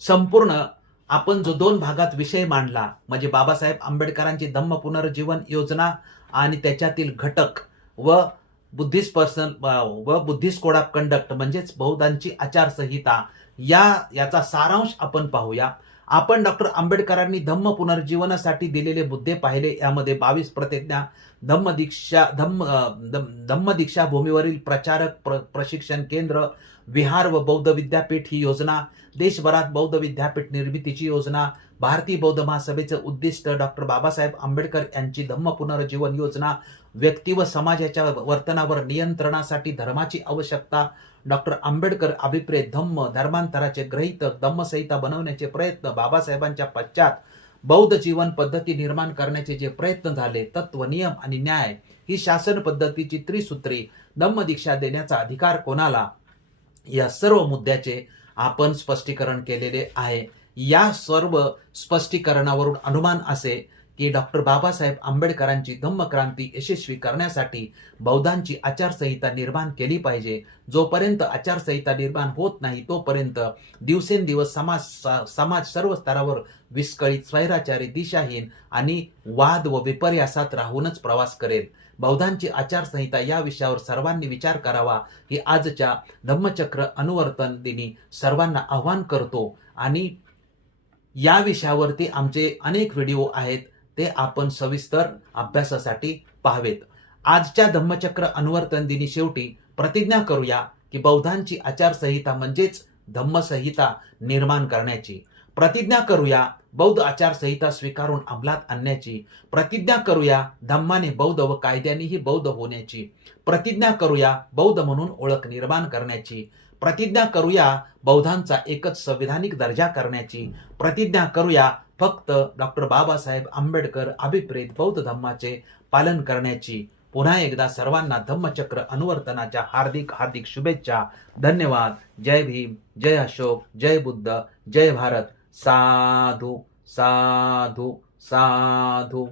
संपूर्ण आपण जो 2 भागात विषय मांडला म्हणजे बाबासाहेब आंबेडकरांची धम्म पुनरुज्जीवन योजना आणि त्याच्यातील घटक व बुद्धिस्ट पर्सनल व बुद्धिस्ट कोड ऑफ कंडक्ट म्हणजेच बौद्धांची आचारसंहिता याचा सारांश आपण पाहूया. आपण डॉक्टर आंबेडकरांनी धम्म पुनरुज्जीवनासाठी दिलेले मुद्दे पाहिले. यामध्ये 22 प्रतिज्ञा, धम्मदीक्षा भूमीवरील प्रचारक प्रशिक्षण केंद्र, विहार व बौद्ध विद्यापीठ ही योजना, देशभरात बौद्ध विद्यापीठ निर्मितीची योजना, भारतीय बौद्ध महासभेचे उद्दिष्ट, डॉक्टर बाबासाहेब आंबेडकर यांची धम्म पुनर्जीवन योजना, व्यक्ती व समाजाच्या वर्तनावर नियंत्रणासाठी धर्माची आवश्यकता, डॉक्टर आंबेडकर अभिप्रेत धम्म, धर्मांतराचे ग्रहितक, धम्मसंहिता बनवण्याचे प्रयत्न, बाबासाहेबांच्या पश्चात बौद्ध जीवन पद्धती निर्माण करण्याचे जे प्रयत्न झाले, तत्व, नियम आणि न्याय ही शासन पद्धतीची त्रिसूत्री, धम्मदीक्षा देण्याचा अधिकार कोणाला, या सर्व मुद्द्याचे आपण स्पष्टीकरण केलेले आहे. या सर्व स्पष्टीकरणावरून अनुमान असे की डॉक्टर बाबासाहेब आंबेडकरांची धम्मक्रांती यशस्वी करण्यासाठी बौद्धांची आचारसंहिता निर्माण केली पाहिजे. जोपर्यंत आचारसंहिता निर्माण होत नाही तोपर्यंत दिवसेंदिवस समाज सर्व स्तरावर विस्कळीत, स्वैराचारी, दिशाहीन आणि वाद व विपर्यासात राहूनच प्रवास करेल. बौद्धांची आचारसंहिता या विषयावर सर्वांनी विचार करावा ही आजच्या धम्मचक्र अनुवर्तन दिनी सर्वांना आव्हान करतो. आणि या विषयावरती आमचे अनेक व्हिडिओ आहेत, ते आपण सविस्तर अभ्यासासाठी पाहावेत. आजच्या धम्मचक्र अनुवर्तन दिनी शेवटी प्रतिज्ञा करूया की बौद्धांची आचारसंहिता म्हणजेच धम्मसंहिता निर्माण करण्याची. प्रतिज्ञा करूया बौद्ध आचारसंहिता स्वीकारून अंमलात आणण्याची. प्रतिज्ञा करूया धम्माने बौद्ध व कायद्यानेही बौद्ध होण्याची. प्रतिज्ञा करूया बौद्ध म्हणून ओळख निर्माण करण्याची. प्रतिज्ञा करूया बौद्धांचा एकच संविधानिक दर्जा करण्याची. प्रतिज्ञा करूया फक्त डॉक्टर बाबासाहेब आंबेडकर अभिप्रेत बौद्ध धम्माचे पालन करण्याची. पुन्हा एकदा सर्वांना धम्मचक्र अनुवर्तनाच्या हार्दिक हार्दिक शुभेच्छा. धन्यवाद. जय भीम, जय अशोक, जय बुद्ध, जय भारत. साधू साधू साधू.